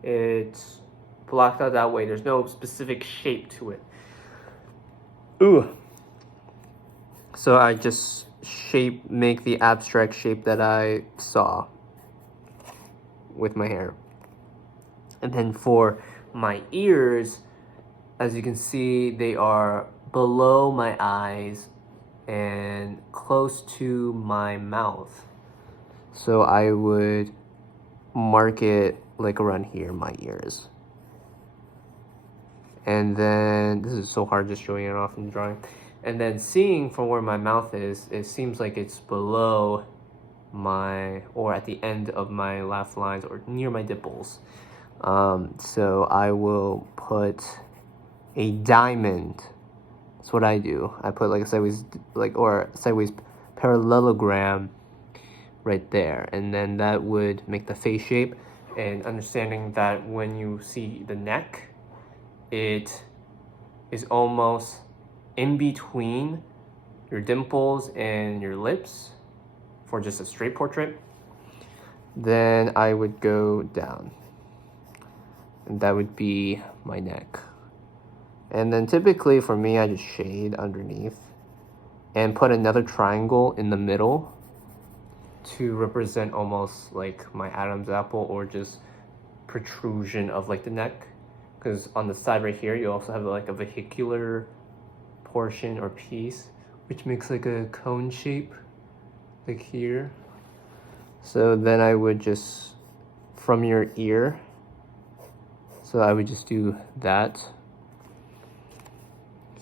it's blocked out that way. There's no specific shape to it. Ooh. So I just make the abstract shape that I saw with my hair. And then for my ears, as you can see, they are below my eyes and close to my mouth. So I would mark it like around here, my ears. And then, this is so hard just showing it off in the drawing. And then seeing from where my mouth is, it seems like it's below or at the end of my laugh lines or near my dimples. So I will put a diamond. That's what I do. I put like a sideways, sideways parallelogram right there, and then that would make the face shape. And understanding that when you see the neck, it is almost in between your dimples and your lips for just a straight portrait. Then I would go down. and that would be my neck. And then typically for me, I just shade underneath and put another triangle in the middle to represent almost like my Adam's apple, or just protrusion of like the neck. Because on the side right here, you also have like a vehicular portion or piece, which makes like a cone shape, like here. So then I would just, from your ear, so I would just do that.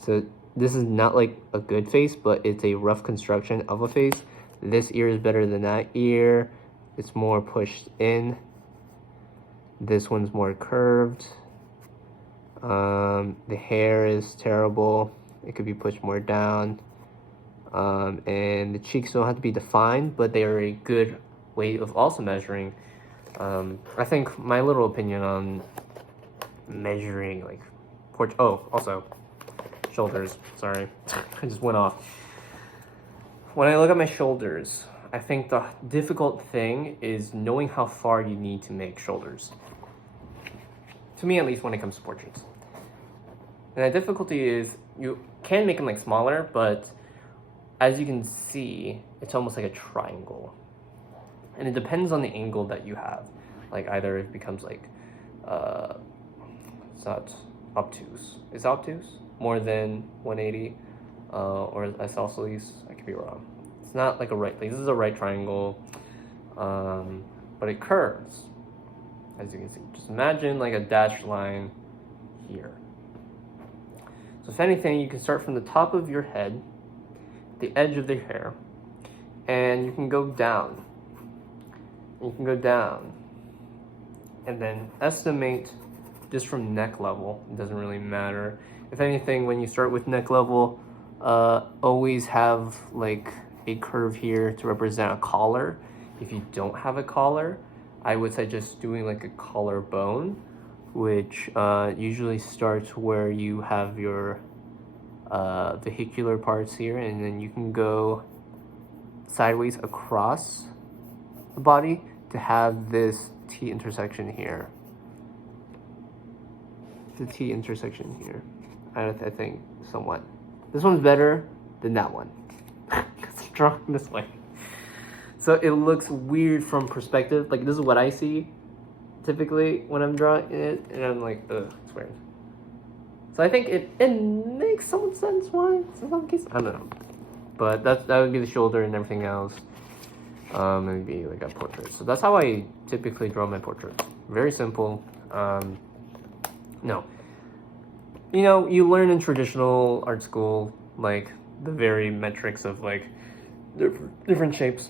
So this is not like a good face, but it's a rough construction of a face. This ear is better than that ear. It's more pushed in. This one's more curved. The hair is terrible. It could be pushed more down. And the cheeks don't have to be defined, but they are a good way of also measuring. I think my little opinion on measuring like also shoulders. Sorry, I just went off. When I look at my shoulders, I think the difficult thing is knowing how far you need to make shoulders. To me, at least, when it comes to portraits. And the difficulty is you can make them like smaller, but as you can see, it's almost like a triangle. And it depends on the angle that you have. Like either it becomes like, it's not obtuse. Is obtuse more than 180? Or isosceles? I could be wrong. It's not like a right, like this is a right triangle, but it curves, as you can see. Just imagine like a dashed line here. So if anything, you can start from the top of your head, the edge of the hair, and you can go down. You can go down, and then estimate just from neck level. It doesn't really matter. If anything, when you start with neck level, always have like a curve here to represent a collar. If you don't have a collar, I would suggest doing like a collarbone, which usually starts where you have your vehicular parts here, and then you can go sideways across the body to have this T intersection here. The T intersection here, I think somewhat. This one's better than that one. It's drawn this way. So it looks weird from perspective. Like this is what I see typically when I'm drawing it, and I'm like, ugh, it's weird. So I think it makes some sense why in some cases. I don't know. But that would be the shoulder and everything else. Maybe like a portrait. So that's how I typically draw my portrait. Very simple. No. You know, you learn in traditional art school, like the very metrics of like different shapes.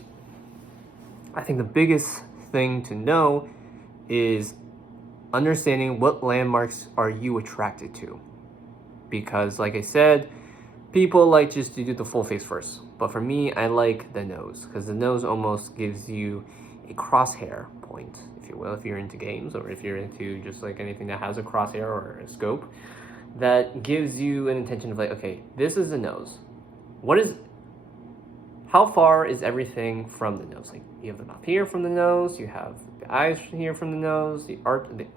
I think the biggest thing to know is understanding what landmarks are you attracted to. Because like I said, people like just to do the full face first. But for me, I like the nose, because the nose almost gives you a crosshair point, if you will, if you're into games, or if you're into just like anything that has a crosshair or a scope, that gives you an intention of like, okay, this is the nose. How far is everything from the nose? Like you have the mouth here from the nose, you have the eyes here from the nose, the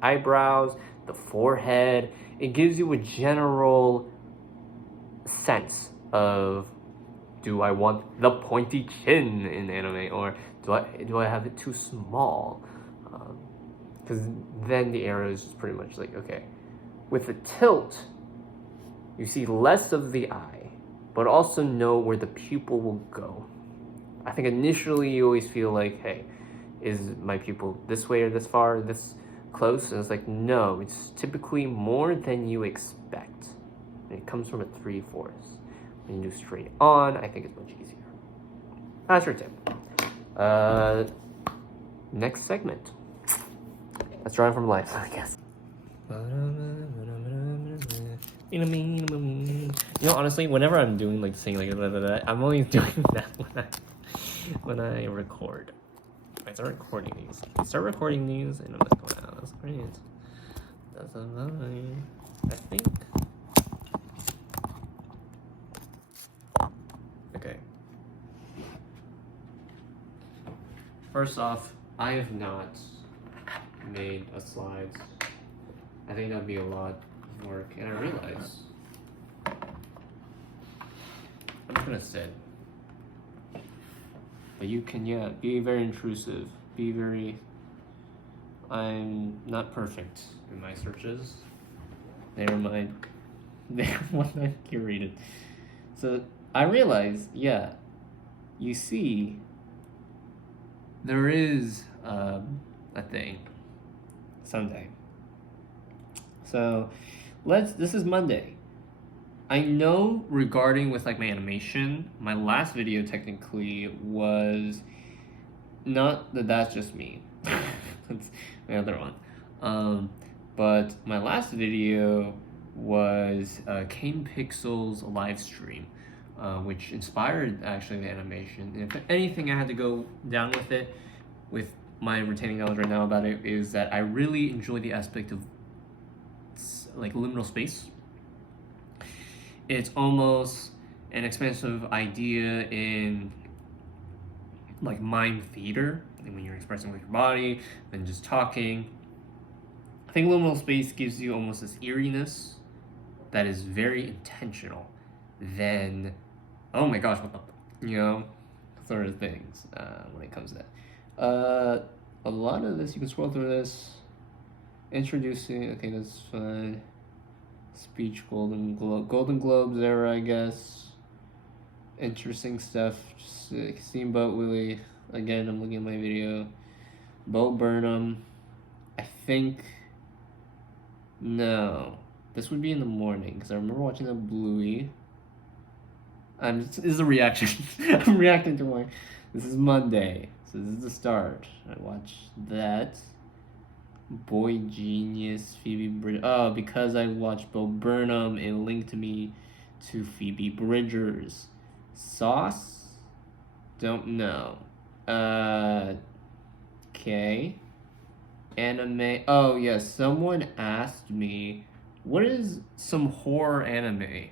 eyebrows, the forehead. It gives you a general sense of, do I want the pointy chin in anime, or do I have it too small? Because then the arrow is just pretty much like, okay, with the tilt, you see less of the eye, but also know where the pupil will go. I think initially you always feel like, hey, is my pupil this way or this far, this close? And it's like, no, it's typically more than you expect. And it comes from a 3/4. When you do straight on, I think it's much easier. That's your tip. Next segment. Let's draw from life, I guess. You know, honestly, whenever I'm doing like saying like blah, blah, blah, I'm only doing that when I record. I start recording these. I start recording these, and I'm like, wow, that's great. That's a lie. I think. Okay. First off, I have not made a slides I think that'd be a lot of work, and I realize I'm just gonna sit. But you can, yeah, be very intrusive. Be very. I'm not perfect in my searches. They're my. They're what I've curated. So I realized, yeah, you see, there is a thing. Sunday. So this is Monday. I know regarding with like my animation, my last video technically was not that's just me. That's my other one. But my last video was Kane Pixel's live stream, which inspired actually the animation. And if anything, I had to go down with it, with my retaining knowledge right now about it, is that I really enjoy the aspect of like liminal space. It's almost an expansive idea in like mime theater, and when you're expressing with your body and just talking. I think liminal space gives you almost this eeriness that is very intentional. Then, oh my gosh, what the, sort of things when it comes to that. A lot of this, you can scroll through this. Introducing, okay, that's fine. Speech Golden Globes era, I guess. Interesting stuff. Steamboat Willie. Again, I'm looking at my video. Bo Burnham. I think. No. This would be in the morning because I remember watching the Bluey. This is a reaction. I'm reacting to my. This is Monday, so this is the start. I watched that. Boy Genius, Phoebe Bridgers. Oh, because I watched Bo Burnham, it linked me to Phoebe Bridgers. Sauce? Don't know. Okay. Anime. Oh, yes. Someone asked me, what is some horror anime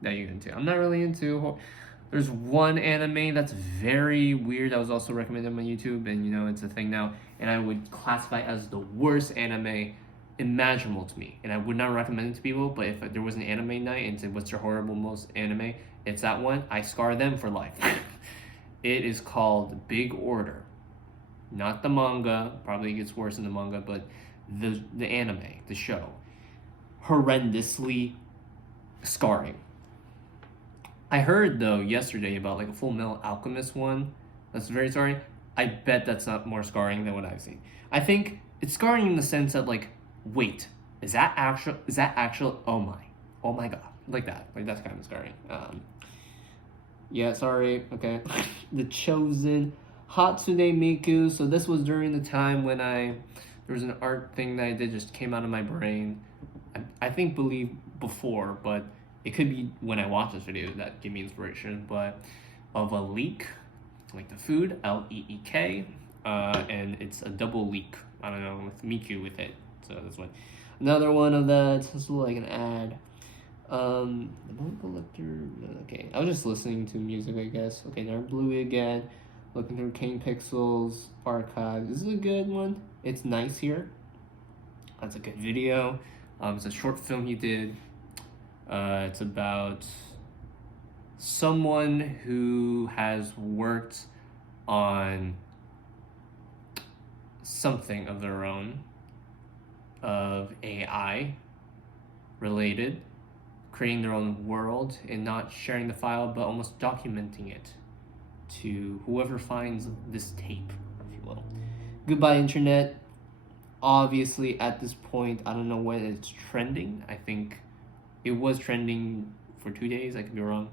that you're into? I'm not really into horror. There's one anime that's very weird that was also recommended on my YouTube, and it's a thing now, and I would classify as the worst anime imaginable to me, and I would not recommend it to people, but if there was an anime night and said what's your horrible most anime, it's that one. I scar them for life. It is called Big Order. Not the manga, probably gets worse in the manga, but the anime, the show. Horrendously scarring. I heard though yesterday about like a Full Metal Alchemist one. That's very scarring. I bet that's not more scarring than what I've seen. I think it's scarring in the sense that like, wait, is that actual? Oh my god, like that. Like that's kind of scarring. Yeah, sorry. Okay, The Chosen, Hatsune Miku. So this was during the time when there was an art thing that I did just came out of my brain. I think before, but it could be when I watch this video that gave me inspiration, but of a leek, like the food, Leek, and it's a double leek. I don't know, with Miku with it. So that's one. Another one of that. This is like an ad. The Bone Collector. Okay, I was just listening to music, I guess. Okay, now Bluey again. Looking through Kane Pixel's archive. This is a good one. It's nice here. That's a good video. It's a short film he did. It's about someone who has worked on something of their own, of AI related, creating their own world and not sharing the file, but almost documenting it to whoever finds this tape, if you will. Goodbye, internet. Obviously, at this point, I don't know when it's trending. I think it was trending for 2 days. I could be wrong.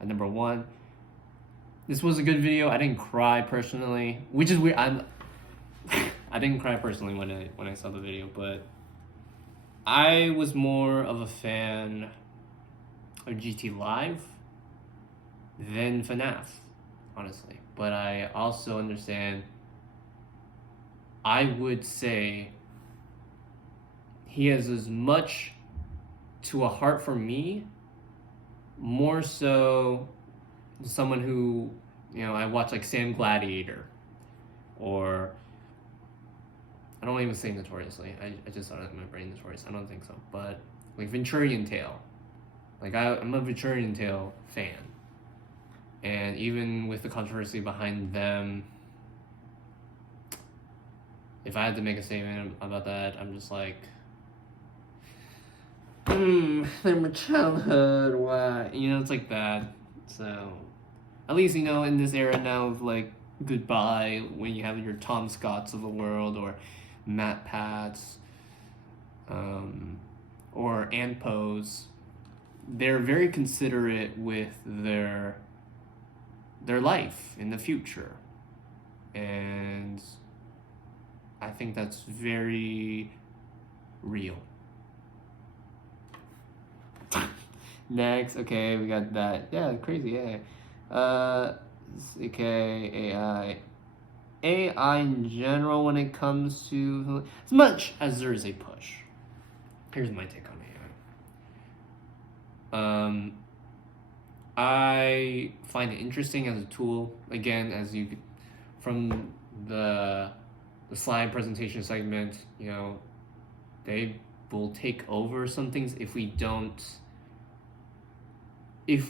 At number 1. This was a good video. I didn't cry personally, which is weird. I didn't cry personally when I saw the video, but I was more of a fan of GT Live than FNAF, honestly. But I also understand. I would say he has as much to a heart for me, more so someone who, I watch like Sam Gladiator, or I don't even say notoriously. I just thought it in my brain notorious. I don't think so. But like Venturian Tale. Like I'm a Venturian Tale fan. And even with the controversy behind them, if I had to make a statement about that, I'm just like, they're my childhood, why? You know, it's like that. So, at least, you know, in this era now of like Goodbye, when you have your Tom Scotts of the world, or Matt Pats, or Anpos, they're very considerate with their life in the future. And I think that's very real. Next, okay, we got that. Yeah, crazy, yeah. Okay, AI. AI in general, when it comes to as much as there is a push. Here's my take on AI. I find it interesting as a tool. Again, as you could, from the slide presentation segment, you know, they will take over some things if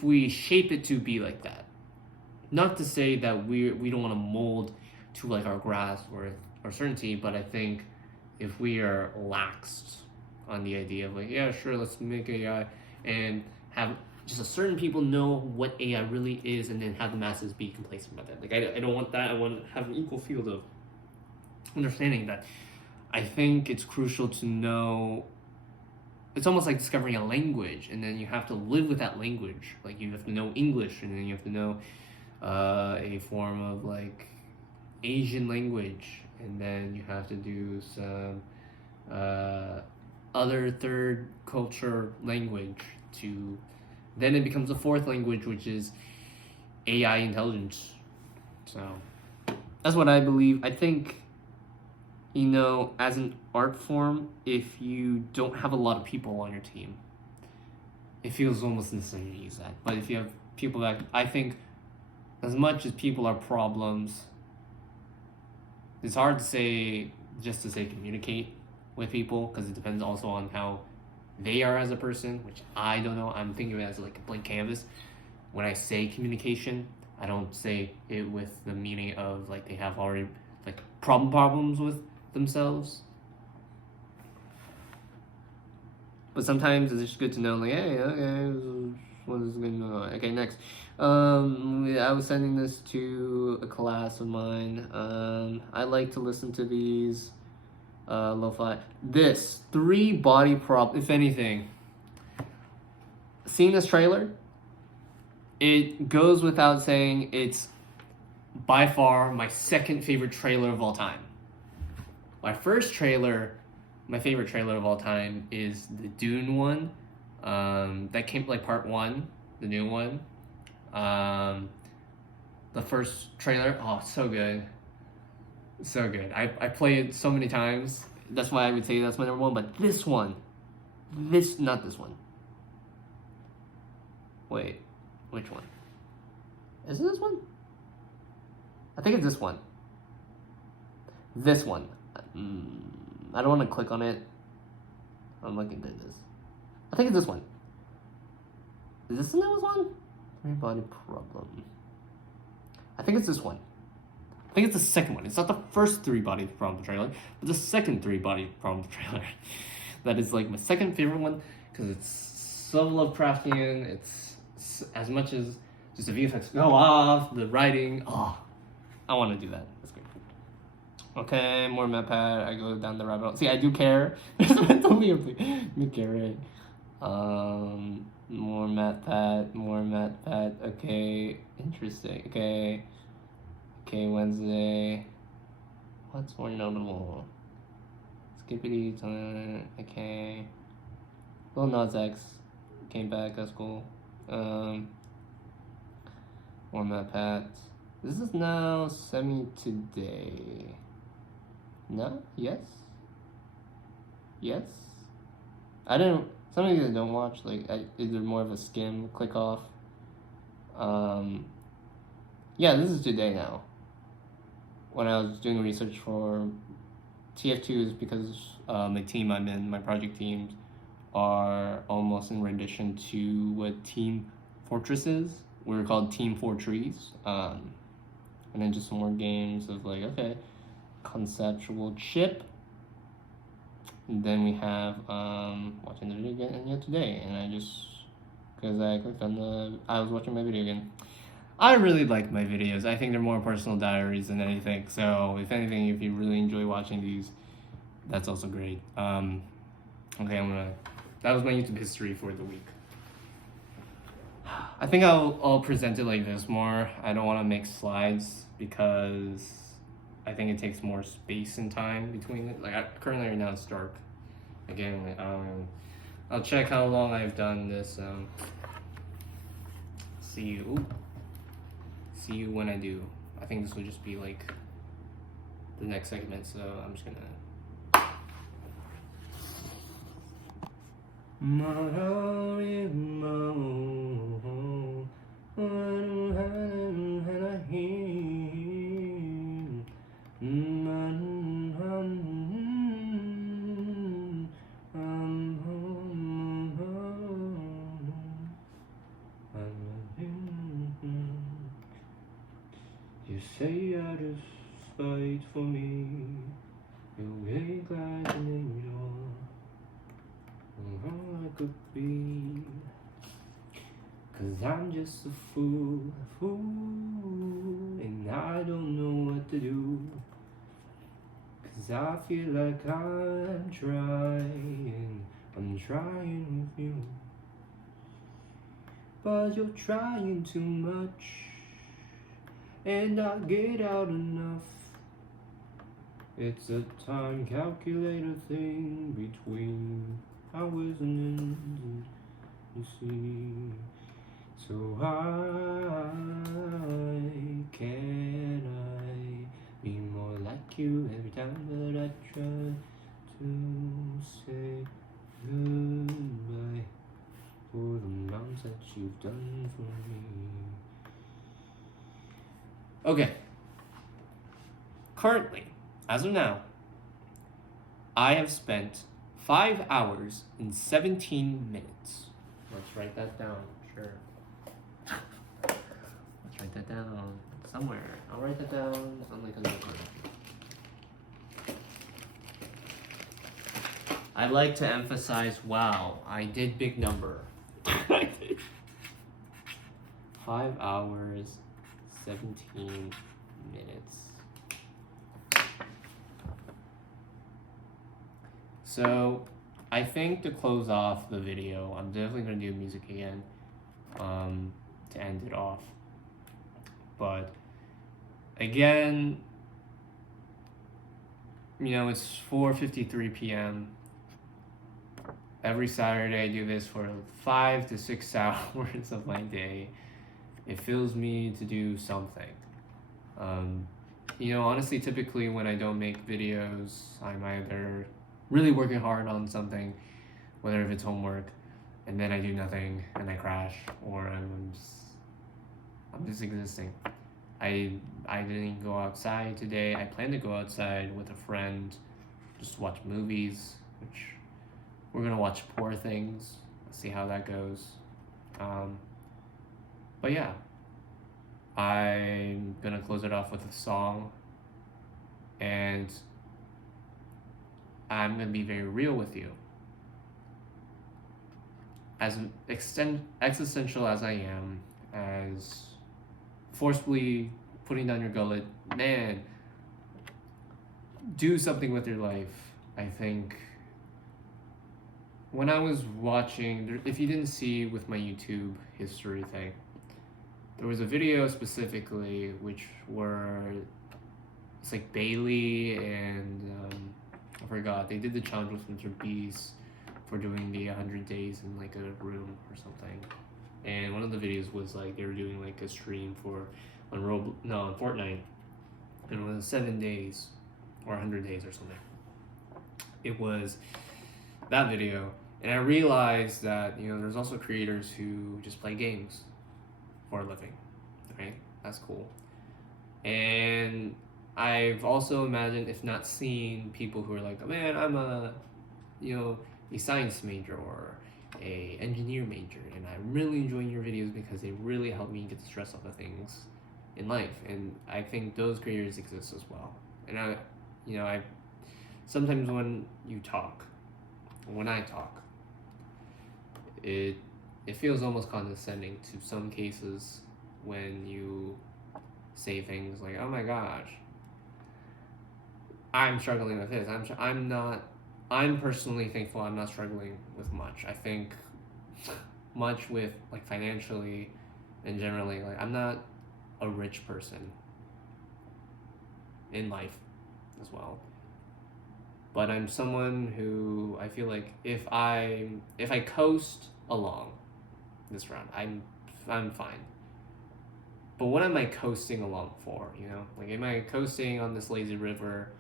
we shape it to be like that. Not to say that we don't want to mold to like our grasp or our certainty, but I think if we are laxed on the idea of like, yeah, sure, let's make AI and have just a certain people know what AI really is, and then have the masses be complacent about that. Like I don't want that. I want to have an equal field of understanding that. I think it's crucial to know. It's almost like discovering a language, and then you have to live with that language. Like you have to know English, and then you have to know a form of like Asian language, and then you have to do some other third culture language to. Then it becomes a fourth language, which is AI intelligence. So that's what I believe. I think, you know, as an art form, if you don't have a lot of people on your team, it feels almost insane to use that. But if you have people that, I think, as much as people are problems, it's hard to say, just to say communicate with people, because it depends also on how they are as a person, which I don't know. I'm thinking of it as like a blank canvas. When I say communication, I don't say it with the meaning of like they have already like problems with themselves. But sometimes it's just good to know, like, hey, okay, what is going on? Okay, next. I was sending this to a class of mine. I like to listen to these lo-fi. This 3 body prop, if anything. Seeing this trailer, it goes without saying it's by far my second favorite trailer of all time. My favorite trailer of all time is the Dune one. That came like part 1, the new one. The first trailer, oh, so good. So good. I play it so many times. That's why I would say that's my number 1. But this one, not this one. Wait, which one? Is it this one? I think it's this one. This one. I don't want to click on it. I'm looking at this. I think it's this one. Is this the newest one? 3 body problem. I think it's this one. I think it's the second one. It's not the first 3 body problem trailer, but the second 3 body problem trailer. That is like my second favorite one because it's so Lovecraftian. It's as much as just the VFX go off, the writing. Oh, I want to do that. That's great. Okay, more map pad. I go down the rabbit hole. See, I do care. You care, right? More map pad. Okay, interesting. Okay, Wednesday. What's more notable? Skippity time. Okay. Lil Nas X came back. That's cool. More map pads. This is now semi today. No? Yes? I don't. Some of you that don't watch, like, is there more of a skim, click off? Yeah, this is today now. When I was doing research for TF2 is because the team I'm in, my project teams, are almost in rendition to what Team Fortress is. We were called Team Fortress. And then just some more games of like, okay, conceptual chip. And then we have watching the video again today, and I just, because I clicked on I was watching my video again. I really like my videos. I think they're more personal diaries than anything. So if anything, if you really enjoy watching these, that's also great. Okay, that was my YouTube history for the week. I think I'll present it like this more. I don't want to make slides because I think it takes more space and time between it. Like currently right now it's dark. Again, I'll check how long I've done this. See you when I do. I think this will just be like the next segment, so I'm just gonna. You say out of spite for me, you make like an angel. All I could be, 'cause I'm just a fool, and I don't know what to do. 'Cause I feel like I'm trying with you, but you're trying too much, and I get out enough. It's a time calculator thing between hours and ends, you see. So can I be more like you every time that I try to say goodbye for the amounts that you've done for me. Okay. Currently, as of now, I have spent 5 hours and 17 minutes. Let's write that down, sure. Let's write that down somewhere. I'll write that down on like a notebook. I like to emphasize, wow, I did big number. 5 hours, 17 minutes. So, I think to close off the video, I'm definitely going to do music again to end it off. But, again, it's 4:53 p.m. Every Saturday I do this for 5 to 6 hours of my day. It fills me to do something. Honestly, typically when I don't make videos, I'm either really working hard on something, whether if it's homework, and then I do nothing and I crash, or I'm just existing. I didn't go outside today. I plan to go outside with a friend, just watch movies, which we're gonna watch Poor Things. See how that goes. But yeah, I'm gonna close it off with a song, and I'm gonna be very real with you. As existential as I am, as forcefully putting down your gullet, man, do something with your life. I think when I was watching, if you didn't see with my YouTube history thing, there was a video specifically it's like Bailey and I forgot, they did the challenge with Mr. Beast for doing the 100 days in like a room or something. And one of the videos was like they were doing like a stream on Fortnite, and it was 7 days or 100 days or something. It was that video, and I realized that there's also creators who just play games for a living, right? That's cool. And I've also imagined, if not seen, people who are like, oh, man, I'm a, a science major or a engineer major, and I'm really enjoying your videos because they really help me get the stress off of things in life. And I think those creators exist as well. And I sometimes when I talk, it feels almost condescending to some cases when you say things like, "Oh my gosh, I'm struggling with this." I'm not. I'm personally thankful I'm not struggling with much. I think much with like financially and generally. Like I'm not a rich person in life as well. But I'm someone who I feel like if I coast along this round, I'm fine. But what am I coasting along for? Like am I coasting on this lazy river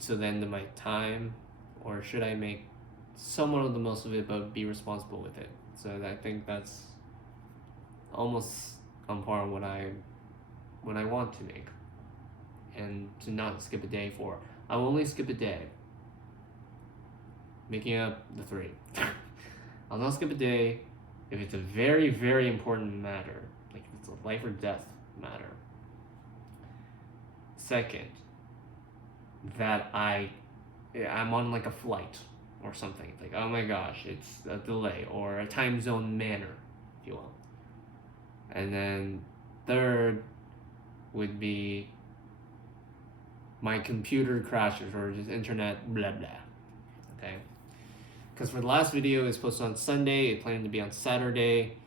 to the end of my time, or should I make somewhat of the most of it but be responsible with it? So I think that's almost on par what I want to make, and to not skip a day for. I will only skip a day, making up the 3. I'll not skip a day if it's a very, very important matter, like if it's a life or death matter. Second, that I'm on like a flight or something. It's like, oh my gosh, it's a delay or a time zone manner, if you will. And then third would be my computer crashes or just internet blah blah. Okay? Because for the last video, it's posted on Sunday. It planned to be on Saturday.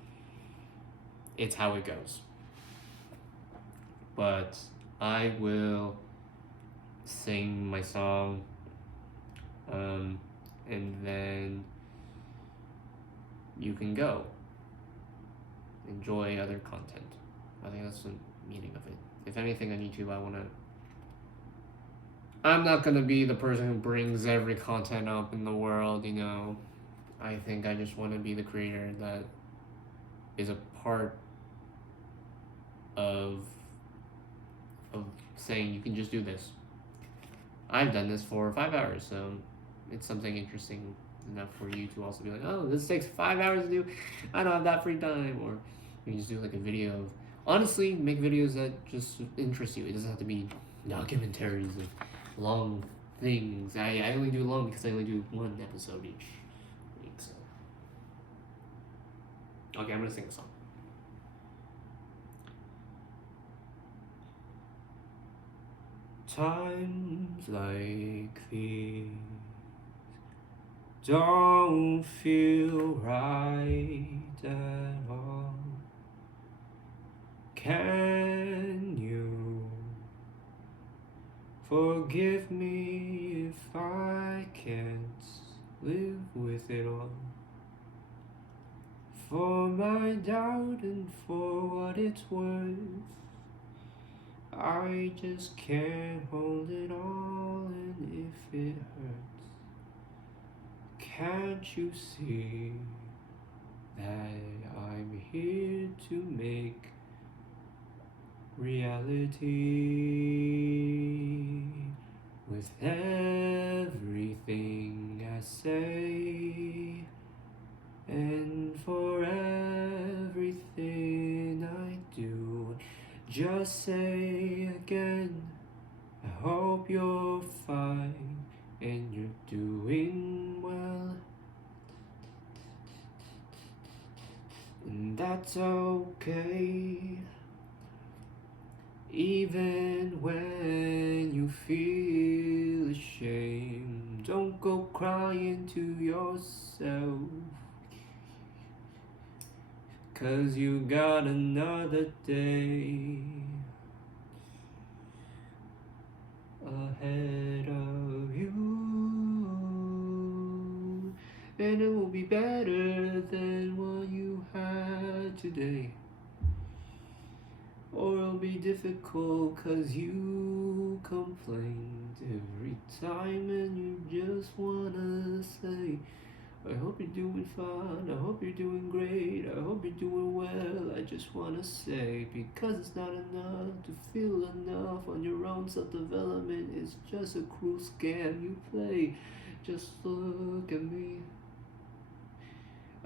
It's how it goes. But I will sing my song, and then you can go enjoy other content. I think that's the meaning of it. If anything on YouTube, I'm not gonna be the person who brings every content up in the world, I think I just want to be the creator that is a part of saying you can just do this. I've done this for 5 hours, so it's something interesting enough for you to also be like, oh, this takes 5 hours to do. I don't have that free time. Or you can just do like a video of, honestly, make videos that just interest you. It doesn't have to be documentaries of long things. I only do long because I only do 1 episode each week. So okay, I'm gonna sing a song. Times like these don't feel right at all. Can you forgive me if I can't live with it all? For my doubt and for what it's worth, I just can't hold it all, and if it hurts, can't you see that I'm here to make reality with everything I say, and for everything I do. Just say again, I hope you're fine and you're doing well, and that's okay. Even when you feel ashamed, don't go crying to yourself, 'cause you got another day ahead of you, and it will be better than what you had today. Or it'll be difficult 'cause you complained every time, and you just wanna say, I hope you're doing fine, I hope you're doing great, I hope you're doing well. I just wanna say, because it's not enough to feel enough on your own self-development. It's just a cruel scam you play. Just look at me,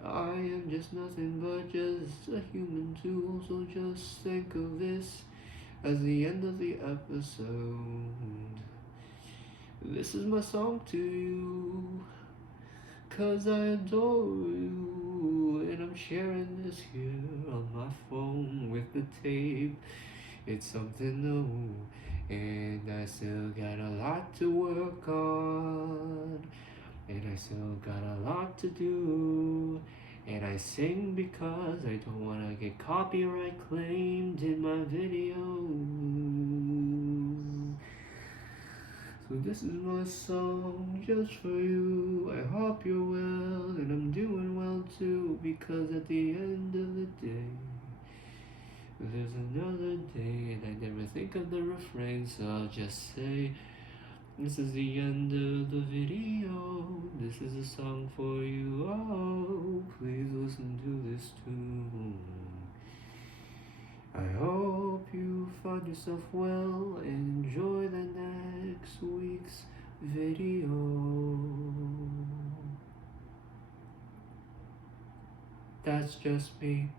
I am just nothing but just a human tool. So just think of this as the end of the episode. This is my song to you, 'cause I adore you, and I'm sharing this here on my phone with the tape. It's something new, and I still got a lot to work on, and I still got a lot to do. And I sing because I don't wanna get copyright claimed in my video. So this is my song just for you. I hope you're well, and I'm doing well too, because at the end of the day, there's another day, and I never think of the refrain, so I'll just say, this is the end of the video. This is a song for you. Oh, please listen to this too. I hope you find yourself well and enjoy the next week's video. That's just me.